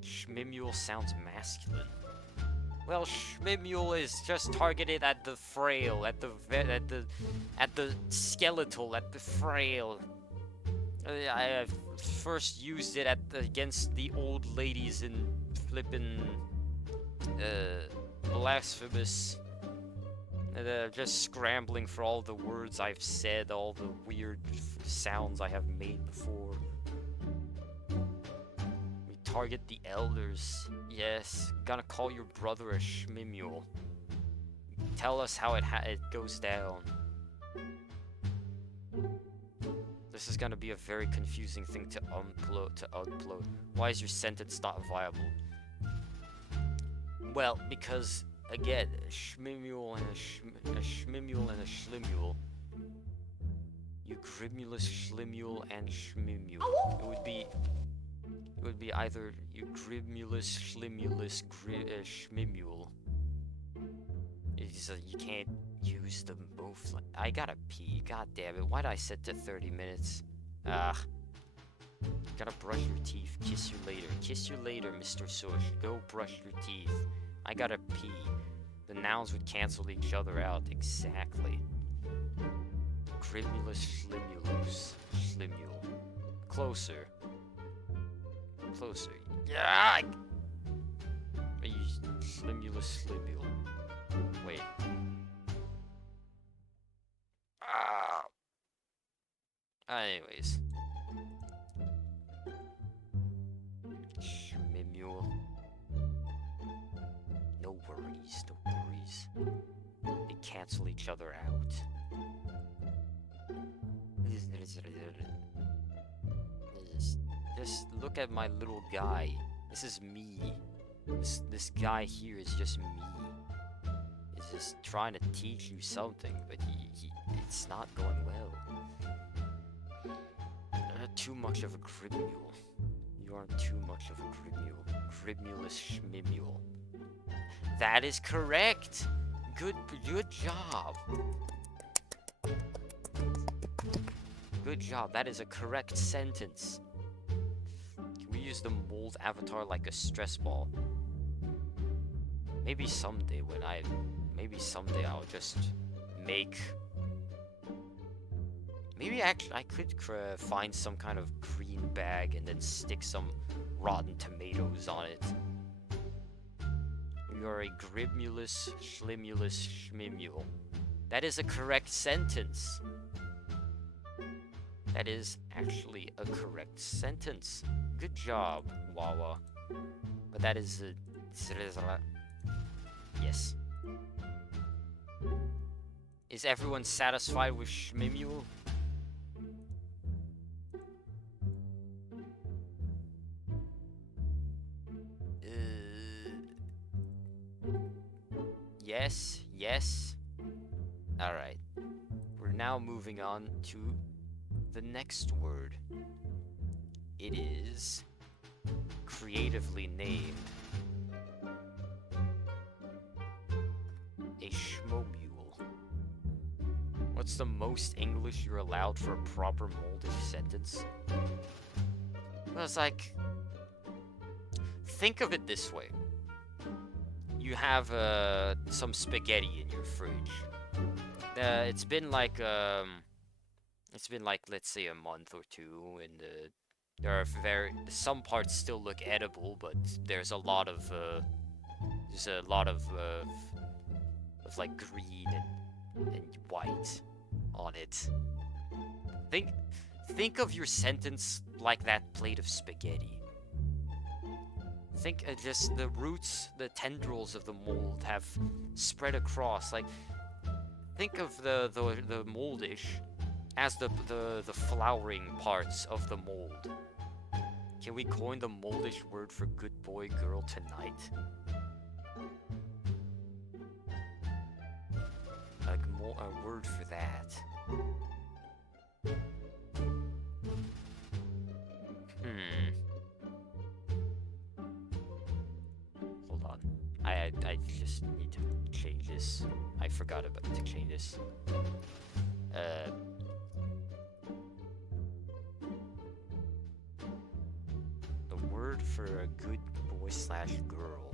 Schmimule sounds masculine. Well, schmimule is just targeted at the frail, at the skeletal, at the frail. I first used it against the old ladies in flippin' blasphemous. Just scrambling for all the words I've said, all the weird sounds I have made before. We target the elders. Yes, gonna call your brother a schmimule. Tell us how it goes down. This is gonna be a very confusing thing to upload. Why is your sentence not viable? Well, because again, a schmimule and a schmimule and a schlimule. You grimulous schlimule and schmimule. It would be either you grimulous schlimulus schmimule, You can't use them both. I gotta pee. God damn it. Why'd I set to 30 minutes? Ah. Gotta brush your teeth. Kiss you later. Kiss you later, Mr. Sush. Go brush your teeth. I gotta pee. The nouns would cancel each other out. Exactly. Grimulus, schlimulus. Schlimule. Closer. Closer. Yeah! I use schlimulus, schlimule. Wait. Ah! Anyways. Schmimule. No worries, no worries. They cancel each other out. Just look at my little guy. This is me. This guy here is just me. He's just trying to teach you something, but it's not going well. Too much of a grimule. You aren't too much of a grimule. Grimulus schmimule. That is correct. Good job. Good job. That is a correct sentence. Can we use the mold avatar like a stress ball? Maybe someday I'll just make. Maybe actually I could find some kind of green bag and then stick some rotten tomatoes on it. You are a grimulus, schlimulus, schmimule. That is a correct sentence. That is actually a correct sentence. Good job, Wawa. But that is a... Yes. Is everyone satisfied with schmimule? Yes, yes. Alright. We're now moving on to the next word. It is creatively named a schmomule. What's the most English you're allowed for a proper Moldish sentence? Well, it's like... Think of it this way. You have some spaghetti in your fridge. It's been like let's say a month or two, and there are some parts still look edible, but there's a lot of like green and white on it. Think of your sentence like that plate of spaghetti. Think just the roots, the tendrils of the mold have spread across. Like, think of the moldish as the flowering parts of the mold. Can we coin the moldish word for good boy girl tonight? A word for that. Hold on. I just need to change this. I forgot to change this. The word for a good boy / girl.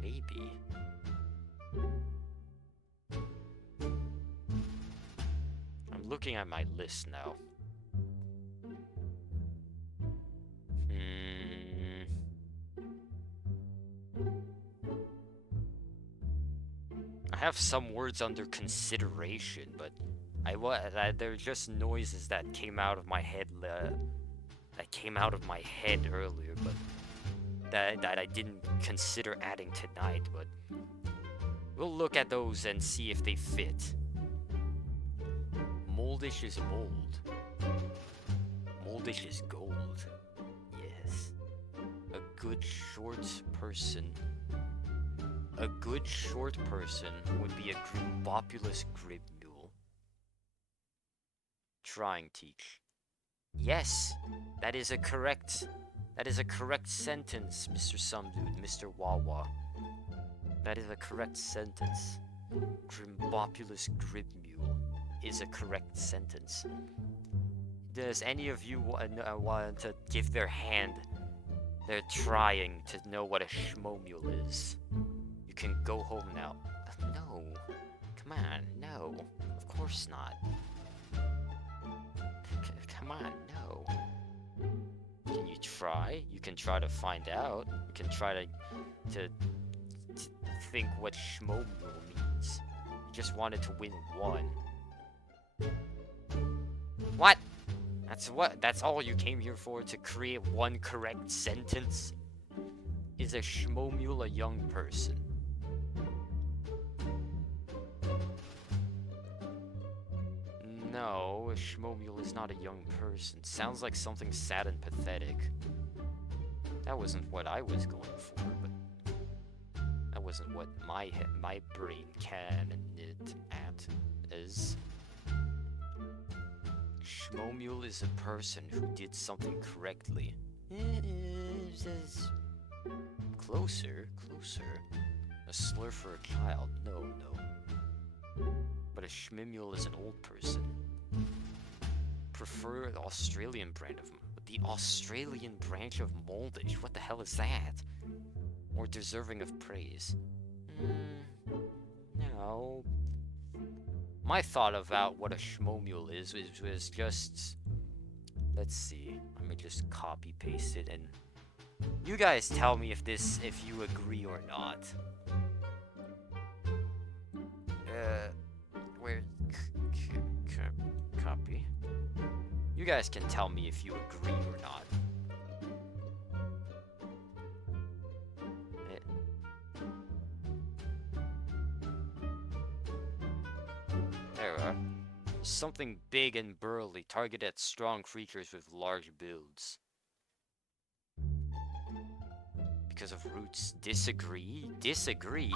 Maybe. I'm looking at my list now. I have some words under consideration, but they're just noises that came out of my head. Earlier, but that I didn't consider adding tonight. But we'll look at those and see if they fit. Moldish is mold. Moldish is gold. Yes. A good short person A good short person would be a Grimbopulous Grib Mule. Trying teach. Yes, that is a correct sentence, Mr. Dude, Mr. Wawa. That is a correct sentence. Grimbopulous Grib Mule is a correct sentence. Does any of you want to give their hand? They're trying to know what a Schmomule is. You can go home now. No. Come on, no. Of course not. Come on, no. Can you try? You can try to find out. You can try to think what Schmomule means. You just wanted to win one. What? That's all you came here for, to create one correct sentence? Is a Schmomule a young person? No, a Schmomule is not a young person. Sounds like something sad and pathetic. That wasn't what I was going for, but that wasn't what my brain can knit at is. Schmomule is a person who did something correctly. Closer. A slur for a child. No. But a Schmimule is an old person. Prefer the Australian brand of... The Australian branch of Moldish? What the hell is that? Or deserving of praise? No. My thought about what a Schmomule is was just... Let's see. Let me just copy paste it and... You guys tell me if you agree or not. Where... Copy. You guys can tell me if you agree or not. There we are. Something big and burly, targeted at strong creatures with large builds. Because of roots. Disagree? Disagree?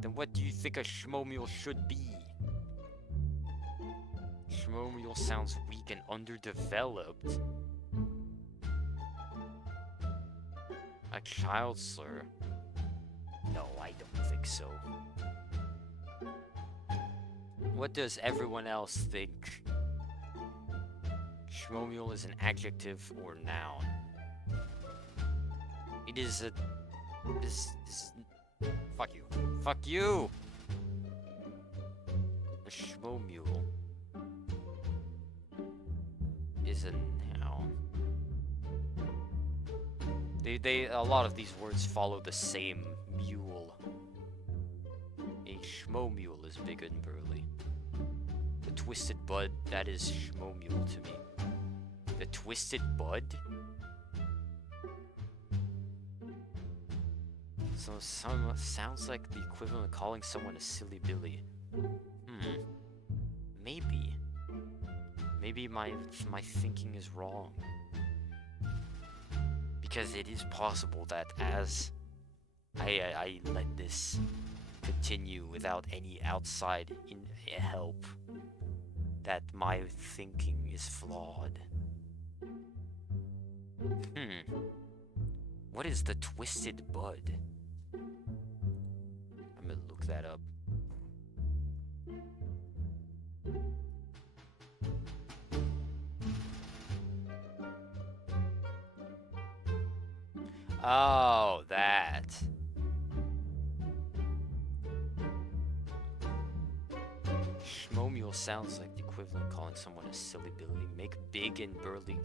Then what do you think a Schmomule should be? Schmomule sounds weak and underdeveloped. A child slur? No, I don't think so. What does everyone else think? Schmomule is an adjective or noun. It is a... Fuck you. Fuck you! A Schmomule is a noun. A lot of these words follow the same mule. A Schmomule is big and burly. The Twisted Bud, that is Schmomule to me. The Twisted Bud? So sounds like the equivalent of calling someone a silly Billy. Maybe. Maybe my thinking is wrong. Because it is possible that as I let this continue without any outside help, that my thinking is flawed. What is the Twisted Bud? I'm gonna look that up. Oh, that. Schmomule sounds like the equivalent of calling someone a silly Billy. Make big and burly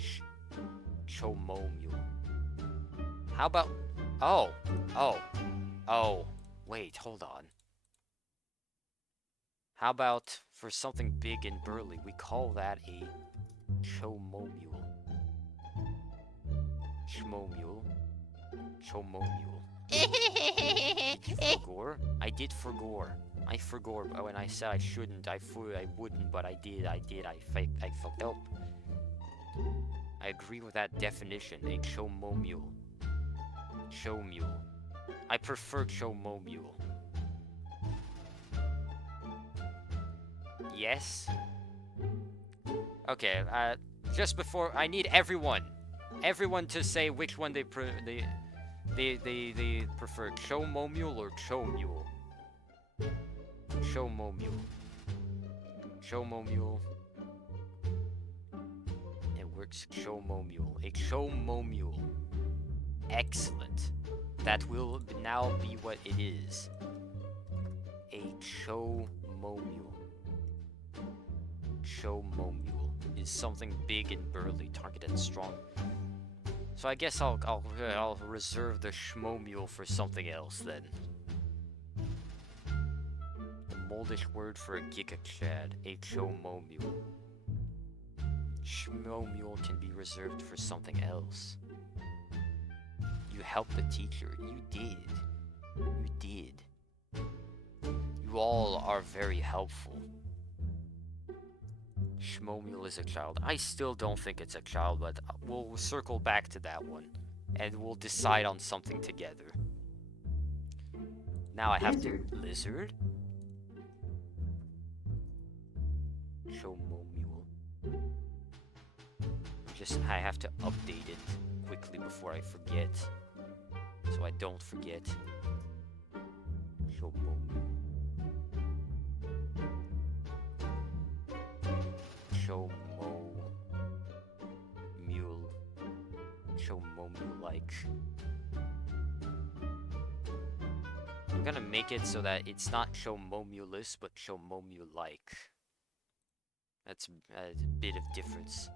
Chomomule. How about... Oh. Wait, hold on. How about for something big and burly, we call that a Chomomule. Schmomule. Chomomule. Did you forgore? I did forgore. I forgore when I said I shouldn't. I wouldn't, but I did. I fucked up. agree with that definition. A chomomule. Chomule. I prefer chomomule. Yes? Okay, just before, I need everyone to say which one they prefer, chomomule or chomule. Chomomule. Chomomule. It works. Chomomule. A chomomule. Excellent. That will now be what it is. A chomomule. Chomomule is something big and burly, targeted and strong. So I guess I'll reserve the schmomule for something else then. The Moldish word for a gigachad, a chomomule. Schmomule can be reserved for something else. You helped the teacher. You did. You did. You all are very helpful. Schmomule is a child. I still don't think it's a child, but we'll circle back to that one. And we'll decide on something together. Now I have to... Lizard? Chomomule. I have to update it quickly before I forget. So I don't forget. Chomomule. Chomomule-like. I'm gonna make it so that it's not chomomulous, but chomomule-like. That's a bit of difference.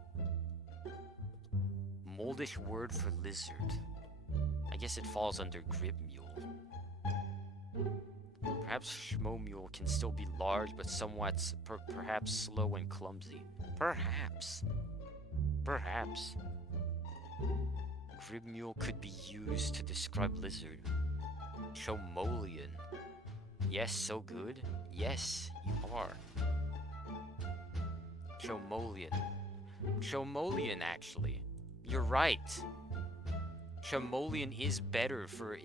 Moldish word for lizard. I guess it falls under gribmule. Perhaps schmomule can still be large, but somewhat perhaps slow and clumsy. Perhaps. Perhaps. Gribmule could be used to describe lizard. Chomolian. Yes, so good. Yes, you are. Chomolian. Chomolian, actually. You're right. Chomolian is better for...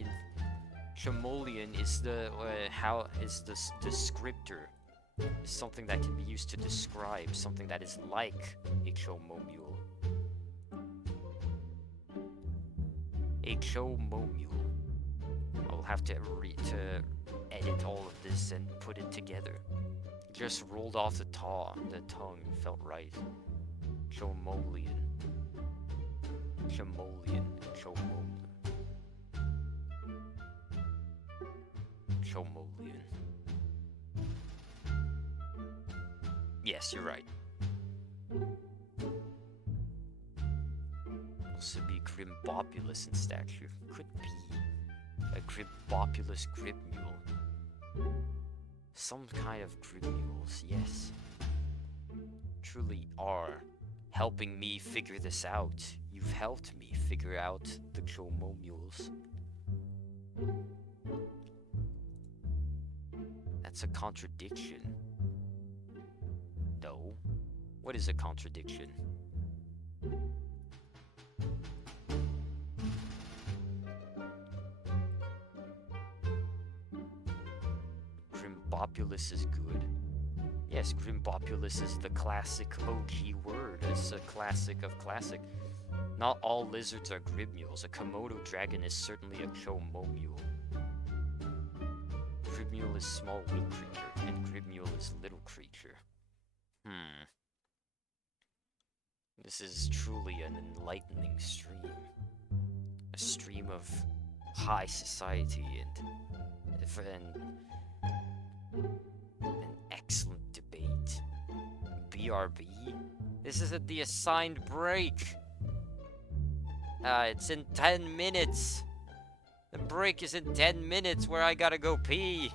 Chomolian is the... descriptor. It's something that can be used to describe something that is like a chomomule. A chomomule. I'll have to edit all of this and put it together. It just rolled off the tongue, felt right. Chomolian. Chomolian. Chomolian. Yes, you're right. Also be Grimbopulous in stature. Could be a Grimbopulous gribmule. Some kind of gribmules, yes. Truly are helping me figure this out. You've helped me figure out the chomomules. That's a contradiction. No. What is a contradiction? Grimbopulous is good. Yes, Grimbopulous is the classic OG word. It's a classic of classic. Not all lizards are gribmules. A Komodo dragon is certainly a chomomule. Gribmule is small, weak creature, and gribmule is little creature. This is truly an enlightening stream. A stream of high society and an excellent debate. BRB? This is at the assigned break. It's in 10 minutes. The break is in 10 minutes where I gotta go pee.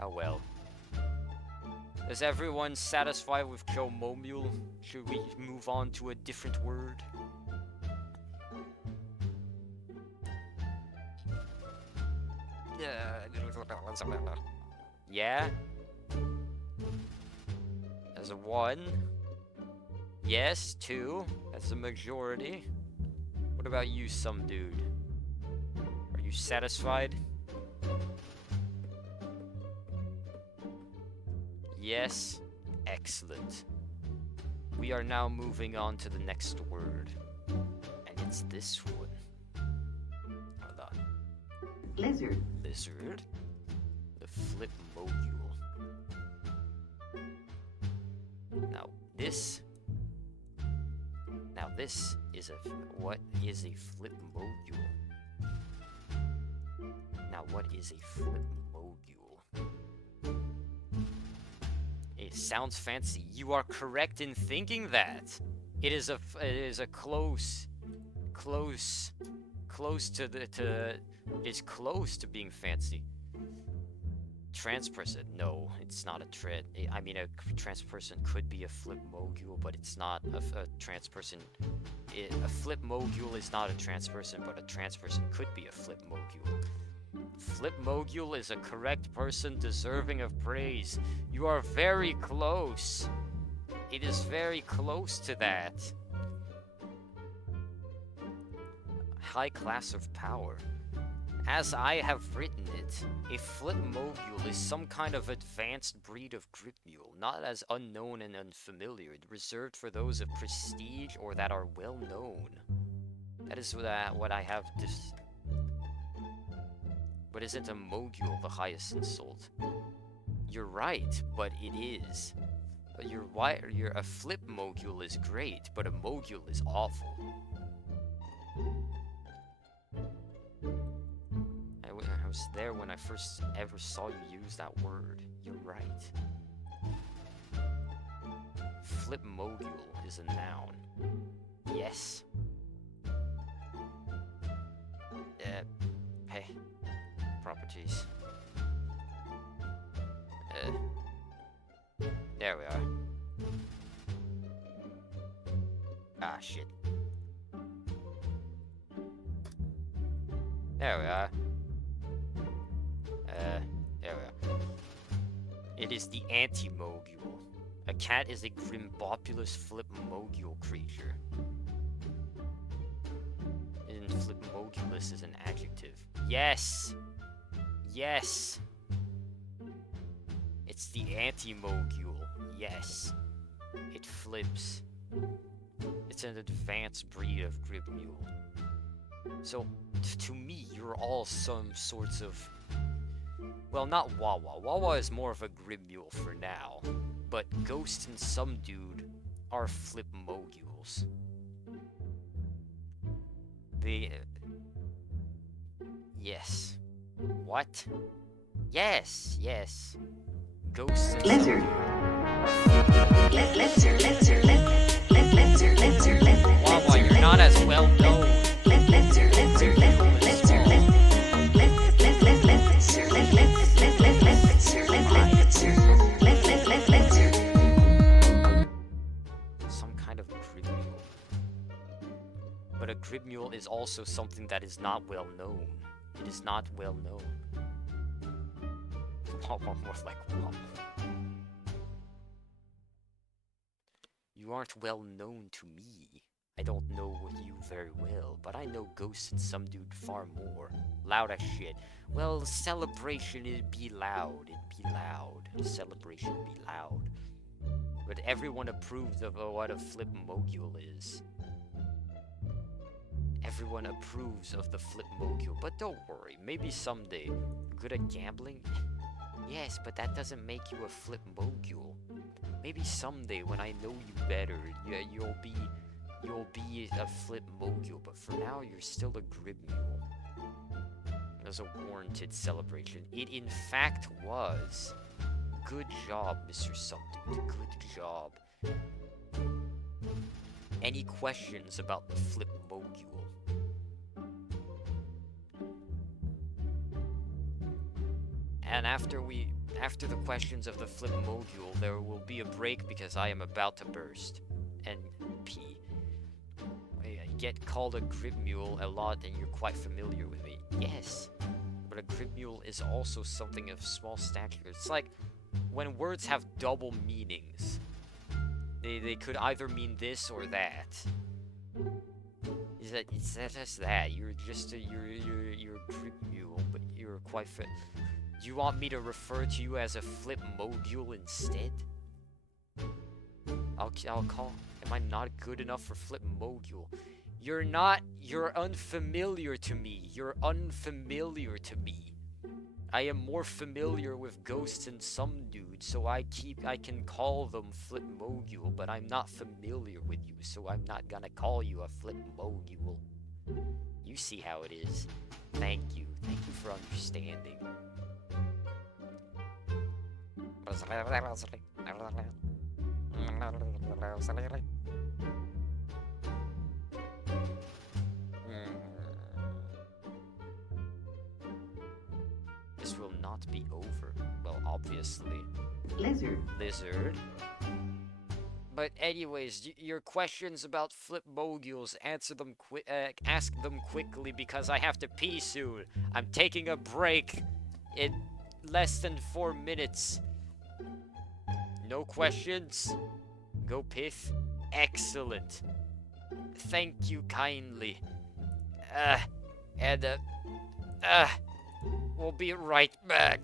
Oh well. Is everyone satisfied with chomomule? Should we move on to a different word? Yeah? As a 1. Yes, 2. That's the majority. What about you, some dude? Are you satisfied? Yes. Excellent. We are now moving on to the next word. And it's this one. Hold on. Lizard. Lizard. The flipmogule. Now this is a... What is a flipmogule? Now what is a flipmogule? It sounds fancy. You are correct in thinking that. It is a close it's close to being fancy. Trans person? No, it's not a I mean, a trans person could be a flipmogule, but it's not a trans person. A flipmogule is not a trans person, but a trans person could be a flipmogule. Flipmogule is a correct person deserving of praise. You are very close. It is very close to that. High class of power. As I have written it, a flipmogule is some kind of advanced breed of grip mule, not as unknown and unfamiliar, reserved for those of prestige or that are well known. That is what I have But isn't a mogul the highest insult? You're right, but it is. A flip mogul is great, but a mogul is awful. I was there when I first ever saw you use that word. You're right. Flip mogul is a noun. Yes. Hey. Properties. There we are. Ah, shit. There we are. There we are. It is the anti-mogul. A cat is a grimbopulous flipmogule creature. And flipmogulus is an adjective. Yes! Yes! It's the anti-mogul. Yes. It flips. It's an advanced breed of grip mule. So, to me, you're all some sorts of... Well, not Wawa. Wawa is more of a grip mule for now. But Ghost and some dude are flip moguls. Yes. What? Yes, yes. Ghost and Lizard. Wawa, you're not as well known. Some kind of grip mule. But a grip mule is also something that is not well known. It is not well known. Wawa more like Wawa. You aren't well known to me. I don't know you very well, but I know Ghost and some dude far more. Loud as shit. Well, celebration, it'd be loud. It'd be loud. Celebration would be loud. But everyone approves of what a flip mogul is. Everyone approves of the flip mogul, but don't worry, maybe someday. Good at gambling? Yes, but that doesn't make you a flip mogul. Maybe someday when I know you better, you'll be a flip mogul, but for now you're still a grib mule. It was a warranted celebration. It in fact was. Good job, Mr. Subdude. Good job. Any questions about the flip mogul? And after the questions of the flip mogul, there will be a break because I am about to burst and pee. I get called a grip mule a lot, and you're quite familiar with me. Yes, but a grip mule is also something of small stature. It's like when words have double meanings. They could either mean this or that. It's just that you're just you're a creep mule, but you're quite fit. Do you want me to refer to you as a flip mogul instead? I'll call. Am I not good enough for flip mogul? You're not. You're unfamiliar to me. You're unfamiliar to me. I am more familiar with ghosts than some dudes, so I can call them flip mogul, but I'm not familiar with you, so I'm not gonna call you a flip mogul. You see how it is. Thank you for understanding. This will not be over. Well, obviously. Lizard. But anyways, your questions about flip moguls, ask them quickly because I have to pee soon. I'm taking a break in less than 4 minutes. No questions? Go piff? Excellent. Thank you kindly. We'll be right back.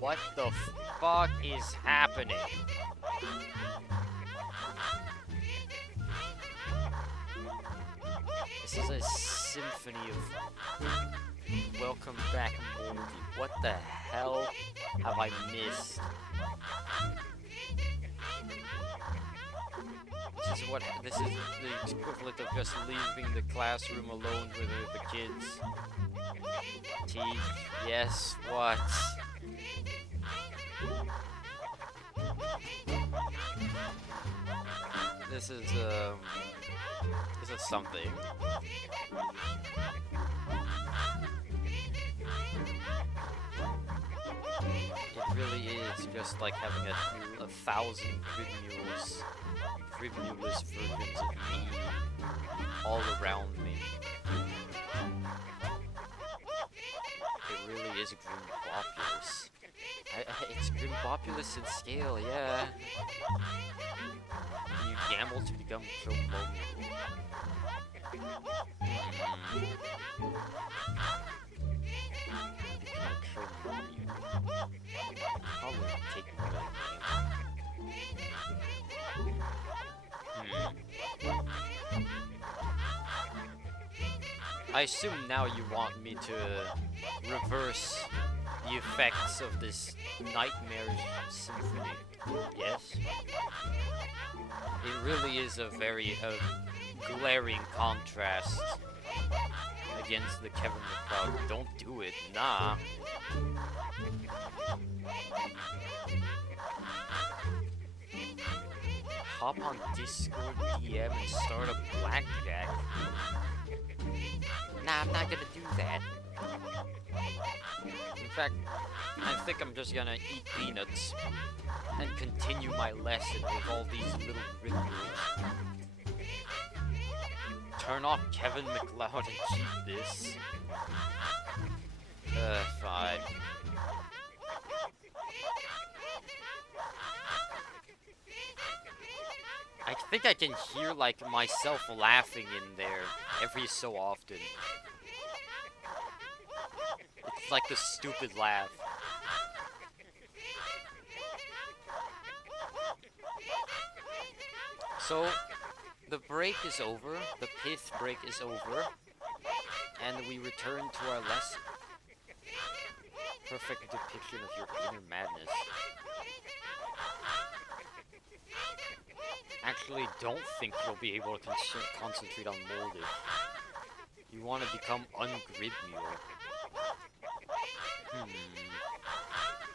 What the fuck is happening? This is a symphony of welcome back, Moldy. What the hell have I missed? This is the equivalent of just leaving the classroom alone with the kids. Teach, yes, what? This is something. It really is just like having a thousand Grimulous versions of me all around me. It really is Grimbopulous. It's Grimbopulous in scale, yeah. You gamble to become Chromomu. Become Chromomu. I assume now you want me to reverse the effects of this nightmare symphony. Yes? It really is a very glaring contrast against the Kevin McLeod. Don't do it. Nah. Hop on Discord DM and start a blackjack. Nah, I'm not gonna do that. In fact, I think I'm just gonna eat peanuts and continue my lesson with all these little rituals. Turn off Kevin McLeod and cheat this. Fine. I think I can hear, like, myself laughing in there every so often. It's like the stupid laugh. So, the break is over, the pith break is over, and we return to our lesson. Perfect depiction of your inner madness. Actually, don't think you'll be able to concentrate on Moldish. You want to become ungridmule. Well,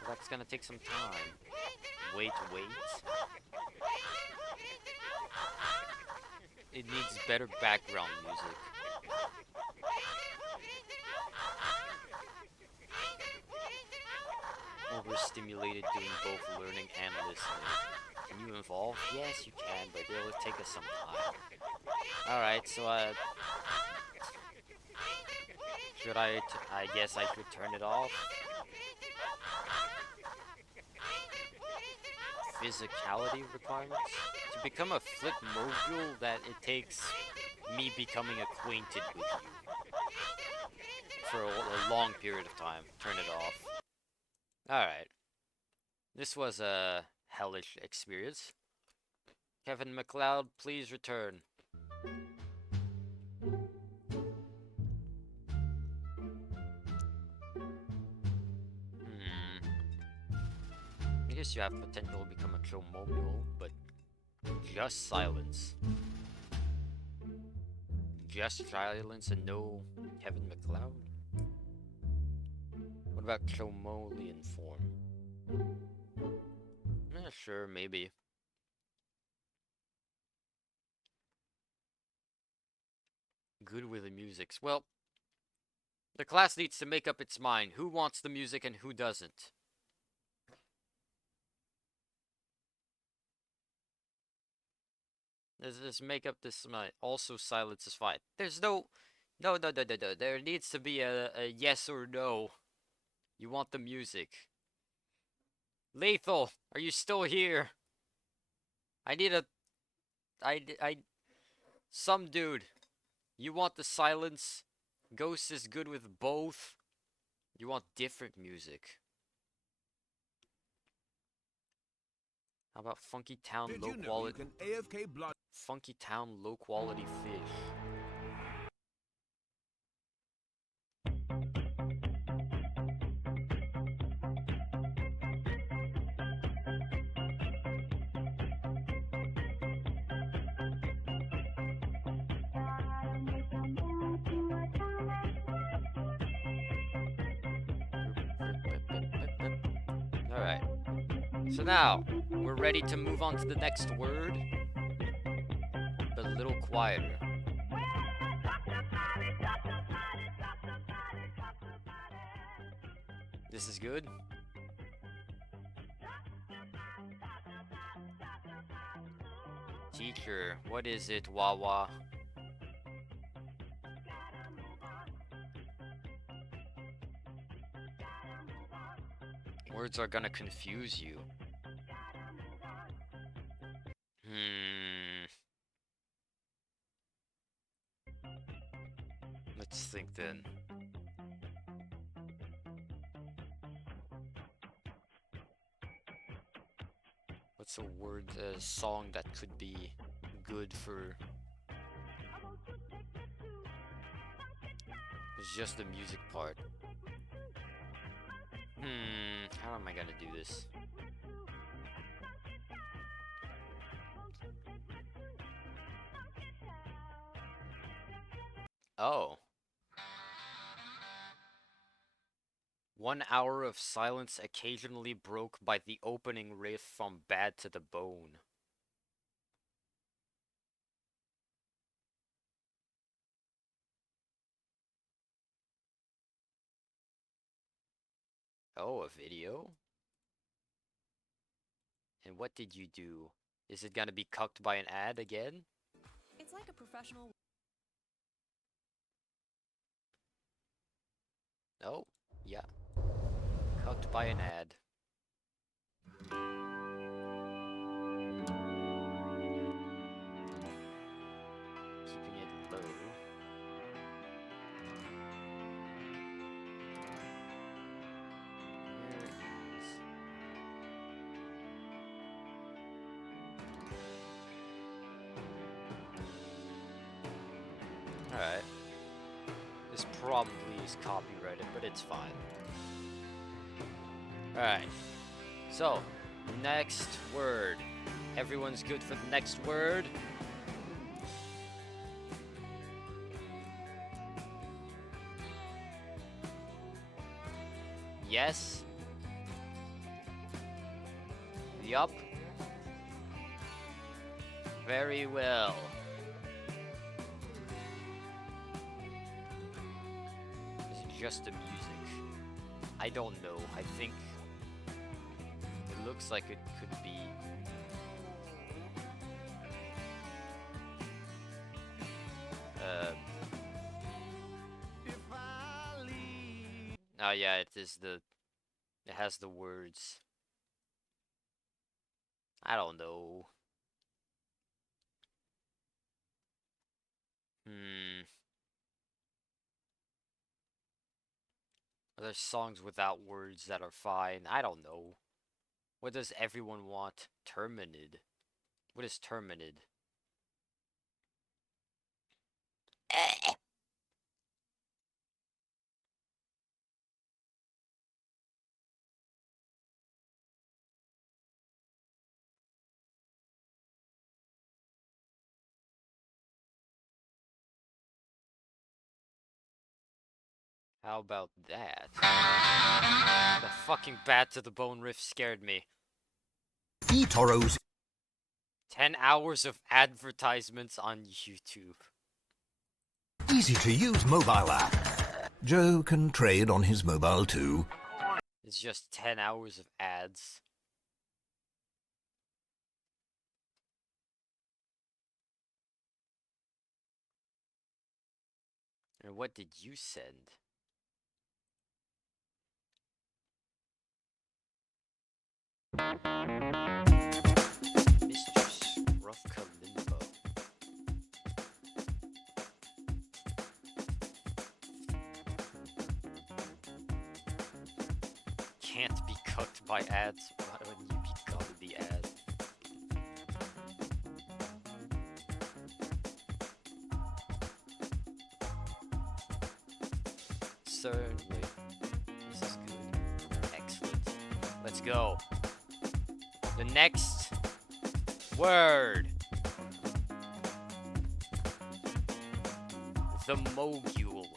that's gonna take some time. Wait. It needs better background music. Overstimulated doing both learning and listening. Can you evolve? Yes, you can, but it'll take us some time. Alright, so, should I guess I should turn it off? Physicality requirements? To become a flip module, that it takes me becoming acquainted with you. For a long period of time. Turn it off. Alright. This was a hellish experience. Kevin McLeod, please return. I guess you have potential to become a Chomobile, but just silence. Just silence and no Kevin McLeod? What about Chomolian form? Sure, maybe. Good with the musics. Well, the class needs to make up its mind. Who wants the music and who doesn't? Let's just make up this mind. Also, silence is fine. There's no. There needs to be a yes or no. You want the music. Lethal, are you still here? I need a... Some dude. You want the silence? Ghost is good with both. You want different music. How about Funky Town low quality? Funky Town low quality fish. Alright. So now, we're ready to move on to the next word. But a little quieter. This is good. Teacher, what is it, Wawa? Words are gonna confuse you. Let's think then. What's a word, a song that could be good for It's just the music part. How am I gonna do this? Oh. 1 hour of silence occasionally broke by the opening riff from Bad to the Bone. Oh, a video? And what did you do? Is it gonna be cucked by an ad again? It's like a professional. Oh, yeah. Cucked by an ad. Keeping it low. There it is. Alright. This probably is copyrighted, but it's fine. Alright. So, next word. Everyone's good for the next word? Yes? Yup. Very well. Is it just the music? I don't know. I think it looks like it could be. Oh yeah, it is the. It has the words. I don't know. Are there songs without words that are fine? I don't know. What does everyone want? Terminid. What is Terminid? How about that? The fucking Bad to the Bone riff scared me. eToro's 10 hours of advertisements on YouTube. easy-to-use mobile app. Joe can trade on his mobile too. It's just 10 hours of ads. And what did you send? Mr. Scruffka Limbo. Can't be cooked by ads. Why would you become the ad? Certainly. This is good. Excellent. Let's go. The next word. The Mogul.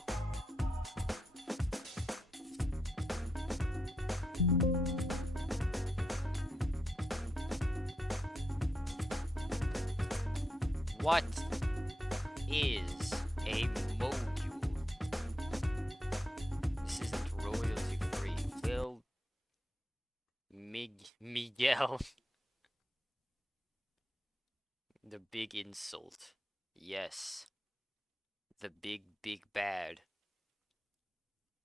What is a mogul? This isn't royalty free. Will Miguel. The big insult. Yes. The big bad.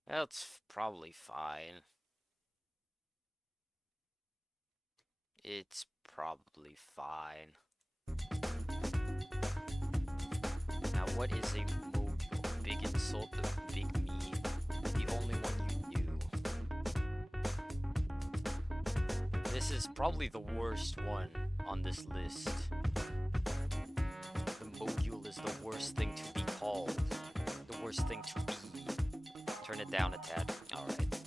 That's probably fine. It's probably fine. Now, what is a mogul? Big insult, the big meme, the only one you knew. This is probably the worst one on this list. The mogul is the worst thing to be called. The worst thing to be. turn it down a tad. Alright.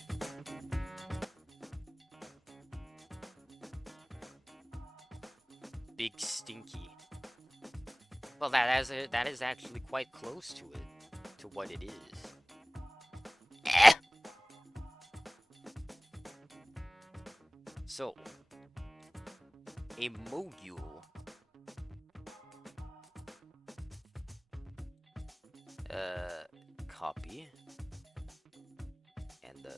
Big Stinky. Well, that is actually quite close to it, to what it is. So, a mogul. Copy. And the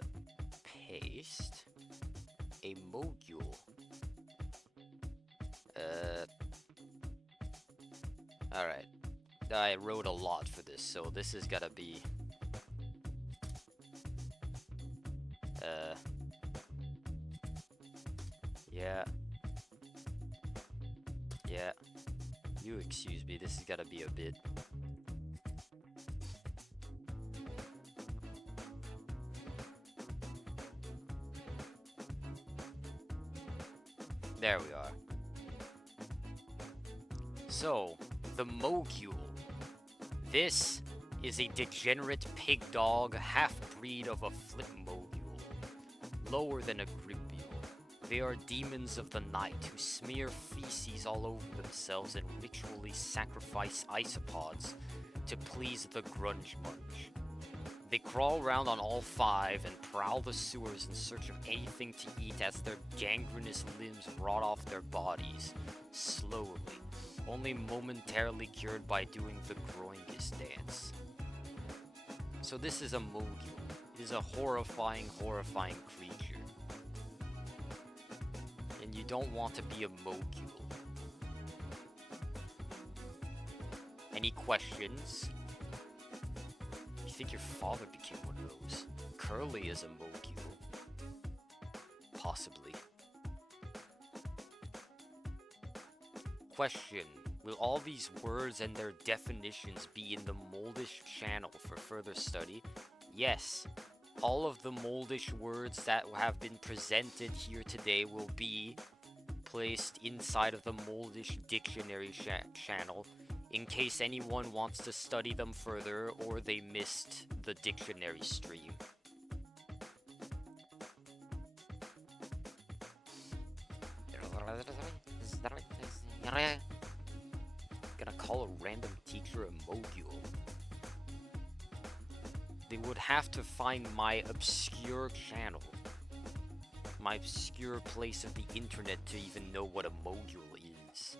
paste. A mogul. Alright. I wrote a lot for this, so this is gotta be... Yeah. Yeah. You excuse me, this has gotta be a bit... There we are. So, the mogul. This is a degenerate pig dog, half-breed of a flip mogul. Lower than a grimbule. They are demons of the night who smear feces all over themselves and ritually sacrifice isopods to please the grunge munch. They crawl around on all five and prowl the sewers in search of anything to eat as their gangrenous limbs rot off their bodies, slowly, only momentarily cured by doing the groingus dance. So this is a mogul. It is a horrifying, horrifying creature. And you don't want to be a mogul. Any questions? You think your father became one of those? Curly is a mogul. Possibly. Question. Will all these words and their definitions be in the Moldish channel for further study? Yes. All of the Moldish words that have been presented here today will be placed inside of the Moldish dictionary channel in case anyone wants to study them further or they missed the dictionary stream. Gonna call a random teacher a mogul. They would have to find my obscure channel, my obscure place of the internet to even know what a mogul is.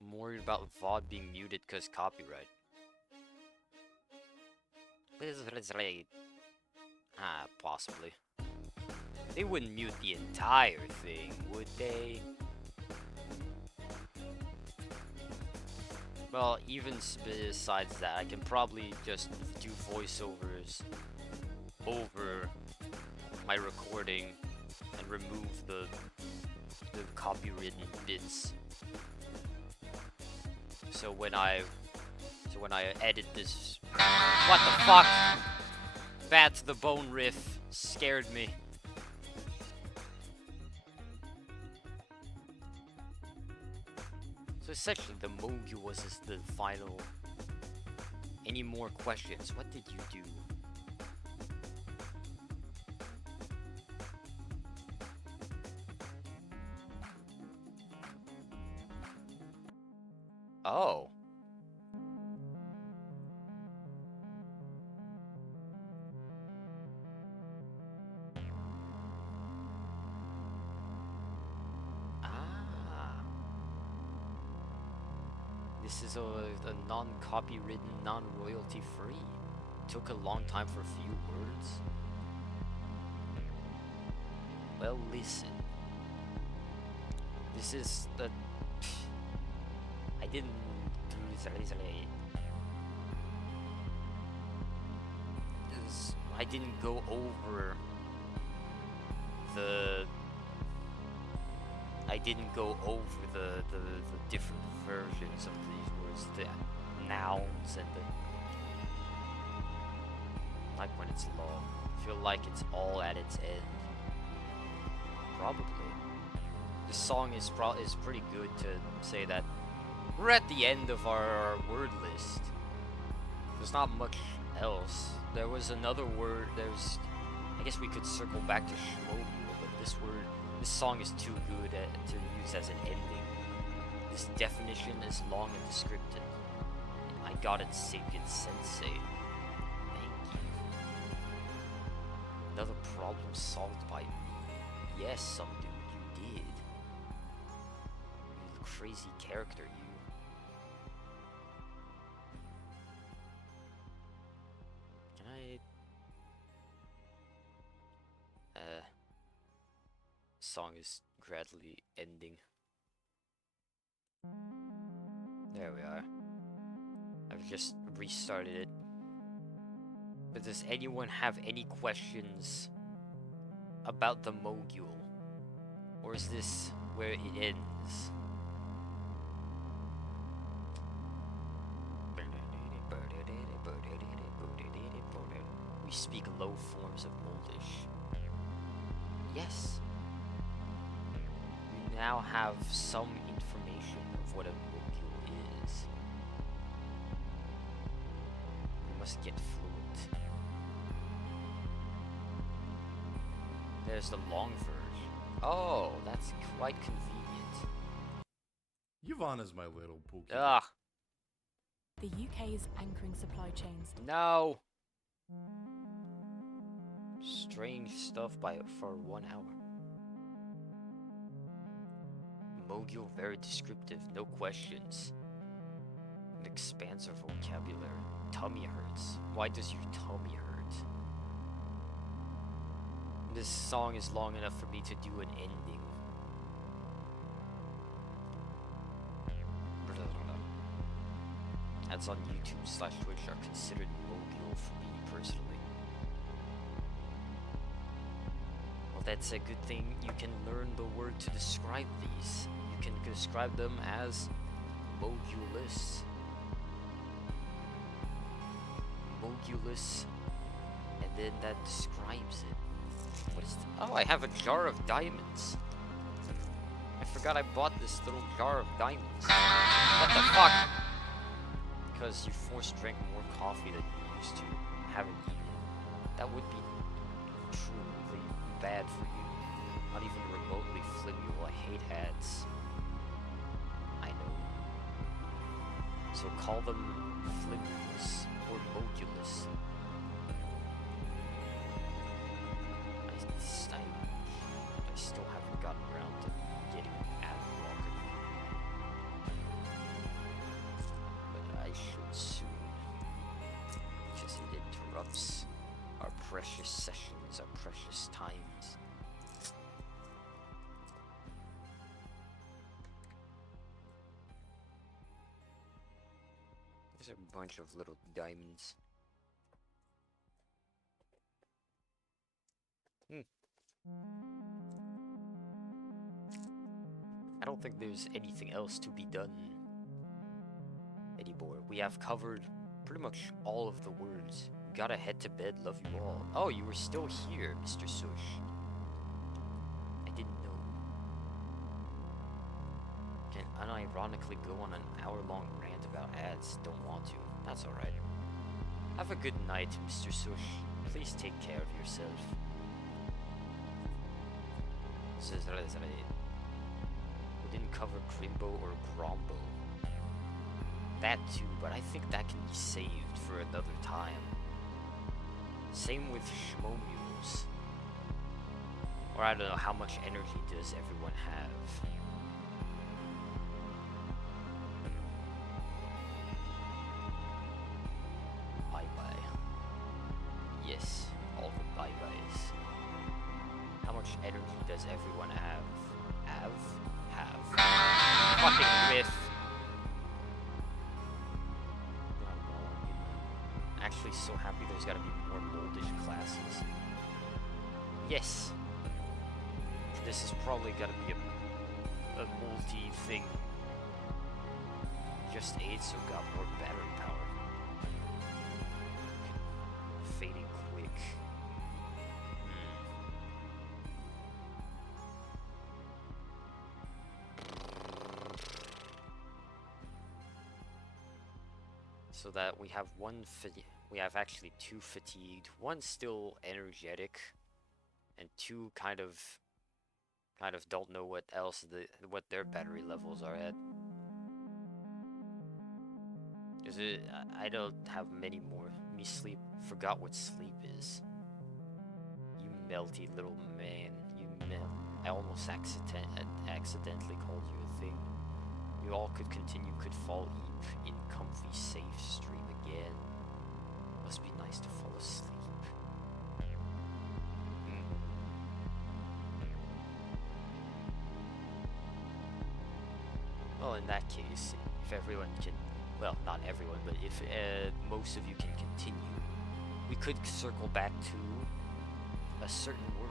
I'm worried about VOD being muted because copyright. Possibly. They wouldn't mute the entire thing, would they? Well, even besides that, I can probably just do voiceovers over my recording and remove the copywritten bits. So when I edit this, what the fuck? Bat to the bone riff scared me. So essentially, the mogul was just the final. Any more questions? What did you do? Oh. This is a non-copywritten, non-royalty free. Took a long time for a few words. Well, listen. This is the... I didn't do this. I didn't go over the... I didn't go over the different versions of these words, the nouns and the... Like when it's long. I feel like it's all at its end. Probably. The song is pretty good to say that We're at the end of our word list. There's not much else. There was another word. I guess we could circle back to Shmomule, but this song is too good to use as an ending. This definition is long and descriptive. I got it, Sapient Sensei. Thank you. Another problem solved by me. Yes, some dude, you did. You crazy character, you. Can I... Song is gradually ending. There we are. I've just restarted it. But does anyone have any questions about the Mogul? Or is this where it ends? We speak low forms of Moldish. Yes. We now have some information of what a Mogul is. We must get fluent. There's the long version. Oh, that's quite convenient. Yvonne's my little pookie. Ugh, The UK is anchoring supply chains. no. Strange stuff for 1 hour. Mogul, very descriptive, no questions. It expands our vocabulary. Tummy hurts. Why does your tummy hurt? This song is long enough for me to do an ending. Ads on YouTube/Twitch are considered Mogul for me personally. Well, that's a good thing. You can learn the word to describe these. You can describe them as Mogulus. Mogulus. And then that describes it. What is th Oh, I have a jar of diamonds. I forgot I bought this little jar of diamonds. What the fuck? Because you drank more coffee than you used to. Haven't eaten. That would be truly bad for you. Not even remotely flimule. I hate ads. I know. So call them flimulus or mogulus. I still haven't gotten around to getting an ad blocker. But I should soon. Because it interrupts our precious sessions, our precious times. There's a bunch of little diamonds. I don't think there's anything else to be done anymore. We have covered pretty much all of the words. Gotta head to bed, love you all. Oh, you were still here, Mr. Sush. I didn't know. Can unironically go on an hour-long rant about ads. Don't want to. That's alright. Have a good night, Mr. Sush. Please take care of yourself. We didn't cover Grimbo or Grombo. That too, but I think that can be saved for another time. Same with Shmomules. Or I don't know, how much energy does everyone have? Bye-bye. Yes, all the bye-byes. How much energy does everyone have? Have. Fucking riff. Actually so happy there's gotta be more Moldish classes. Yes. This is probably gotta be a multi-thing. Just AIDS so got more battery power. Fading quick. So that we have we have actually 2 fatigued, 1 still energetic, and 2 kind of don't know what what their battery levels are at. Cause I don't have many more. Me sleep. Forgot what sleep is. You melty little man. You melt. I almost accidentally called you a thing. You all could continue, could fall in comfy, safe stream again. Must be nice to fall asleep. Well, in that case, if everyone can, well, not everyone, but if most of you can continue, we could circle back to a certain word.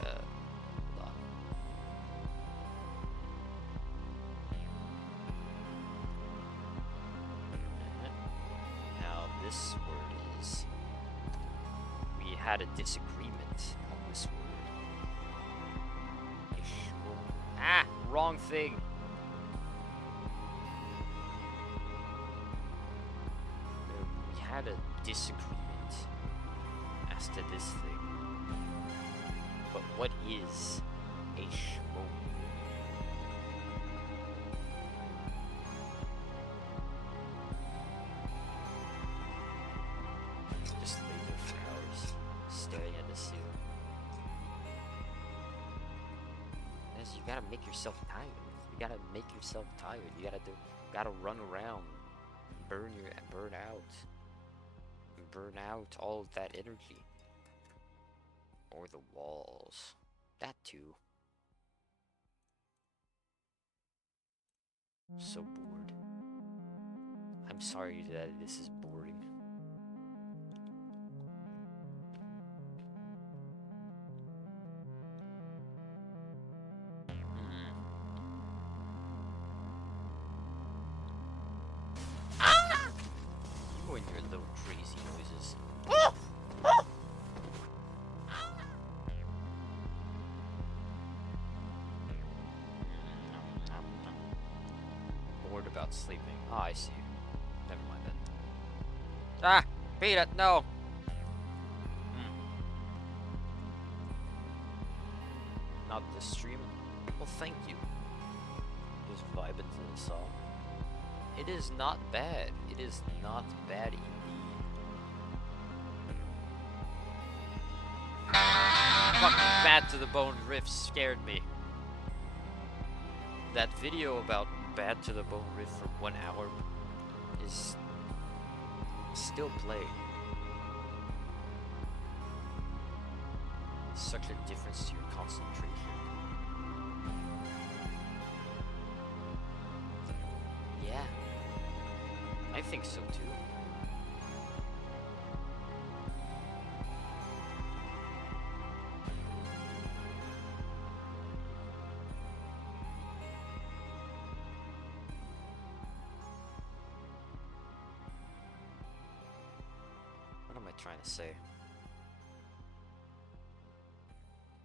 Hold on. Now, this word is, we had a disagreement on this word. Ah, wrong thing. We had a disagreement as to this thing. But what is a shmomule? Just lay there for hours, staring at the ceiling. You gotta make yourself tired. You gotta make yourself tired. You gotta run around, burn out all of that energy. Or the walls. That too. So bored. I'm sorry that this is boring. You and your little crazy noises. Bored about sleeping. Ah, I see. Never mind then. Ah! Beat it! No! Not this stream? Well, thank you. Just vibing to the song. It is not bad. It is not bad indeed. Fucking Bad to the Bone riff scared me. That video about Bad to the Bone riff for 1 hour is still playing. Such a difference to your concentration. Yeah, I think so too. What am I trying to say?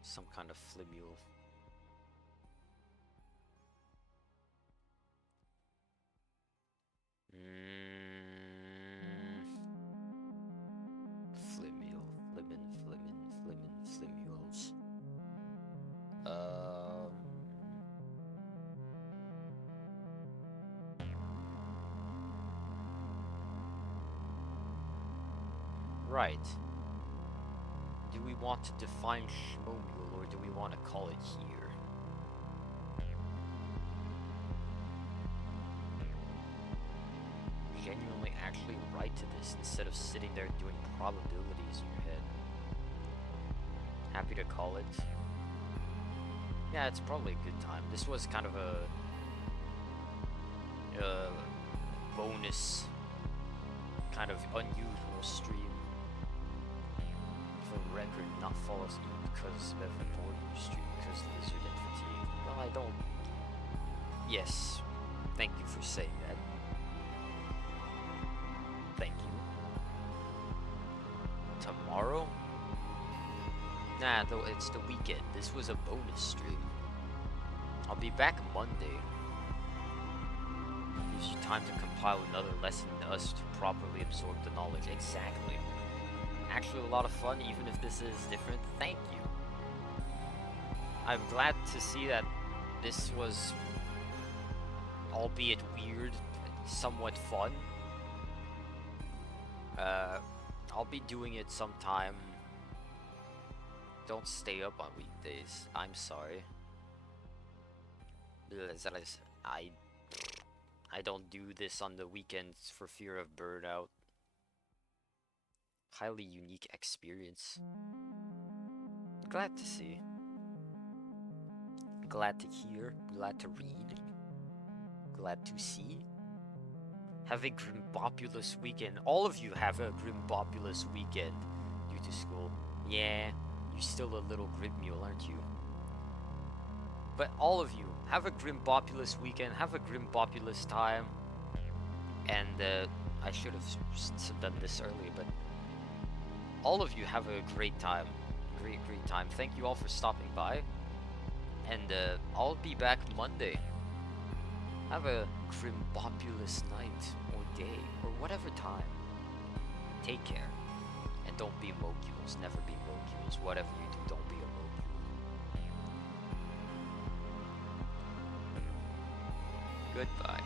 Some kind of flimule. Flimule, flimules. Right. Do we want to define shmomule or do we want to call it here? Genuinely actually write to this instead of sitting there doing probabilities in your head. Happy to call it. Yeah, it's probably a good time. This was kind of a bonus, kind of unusual stream. For the record, not fall asleep because of every boredom stream because lizard and fatigue. Well, I don't. Yes, thank you for saying that. Thank you. Tomorrow? Nah, though it's the weekend. This was a bonus stream. I'll be back Monday. You gives you time to compile another lesson than us to properly absorb the knowledge. Exactly. Actually a lot of fun, even if this is different. Thank you. I'm glad to see that this was, albeit weird, somewhat fun. I'll be doing it sometime. Don't stay up on weekdays. I'm sorry. I don't do this on the weekends for fear of burnout. Highly unique experience. Glad to see. Glad to hear. Glad to read. Glad to see. Have a grimbopulous weekend. All of you have a grimbopulous weekend due to school. Yeah, you're still a little grid mule, aren't you? But all of you, have a grimbopulous weekend, have a grimbopulous time. And I should have done this earlier, but all of you have a great time. Great time. Thank you all for stopping by. And I'll be back Monday. Have a grimbopulous night or day or whatever time. Take care. And don't be mocules. Never be mocules. Whatever you do, don't be a mocule. Goodbye.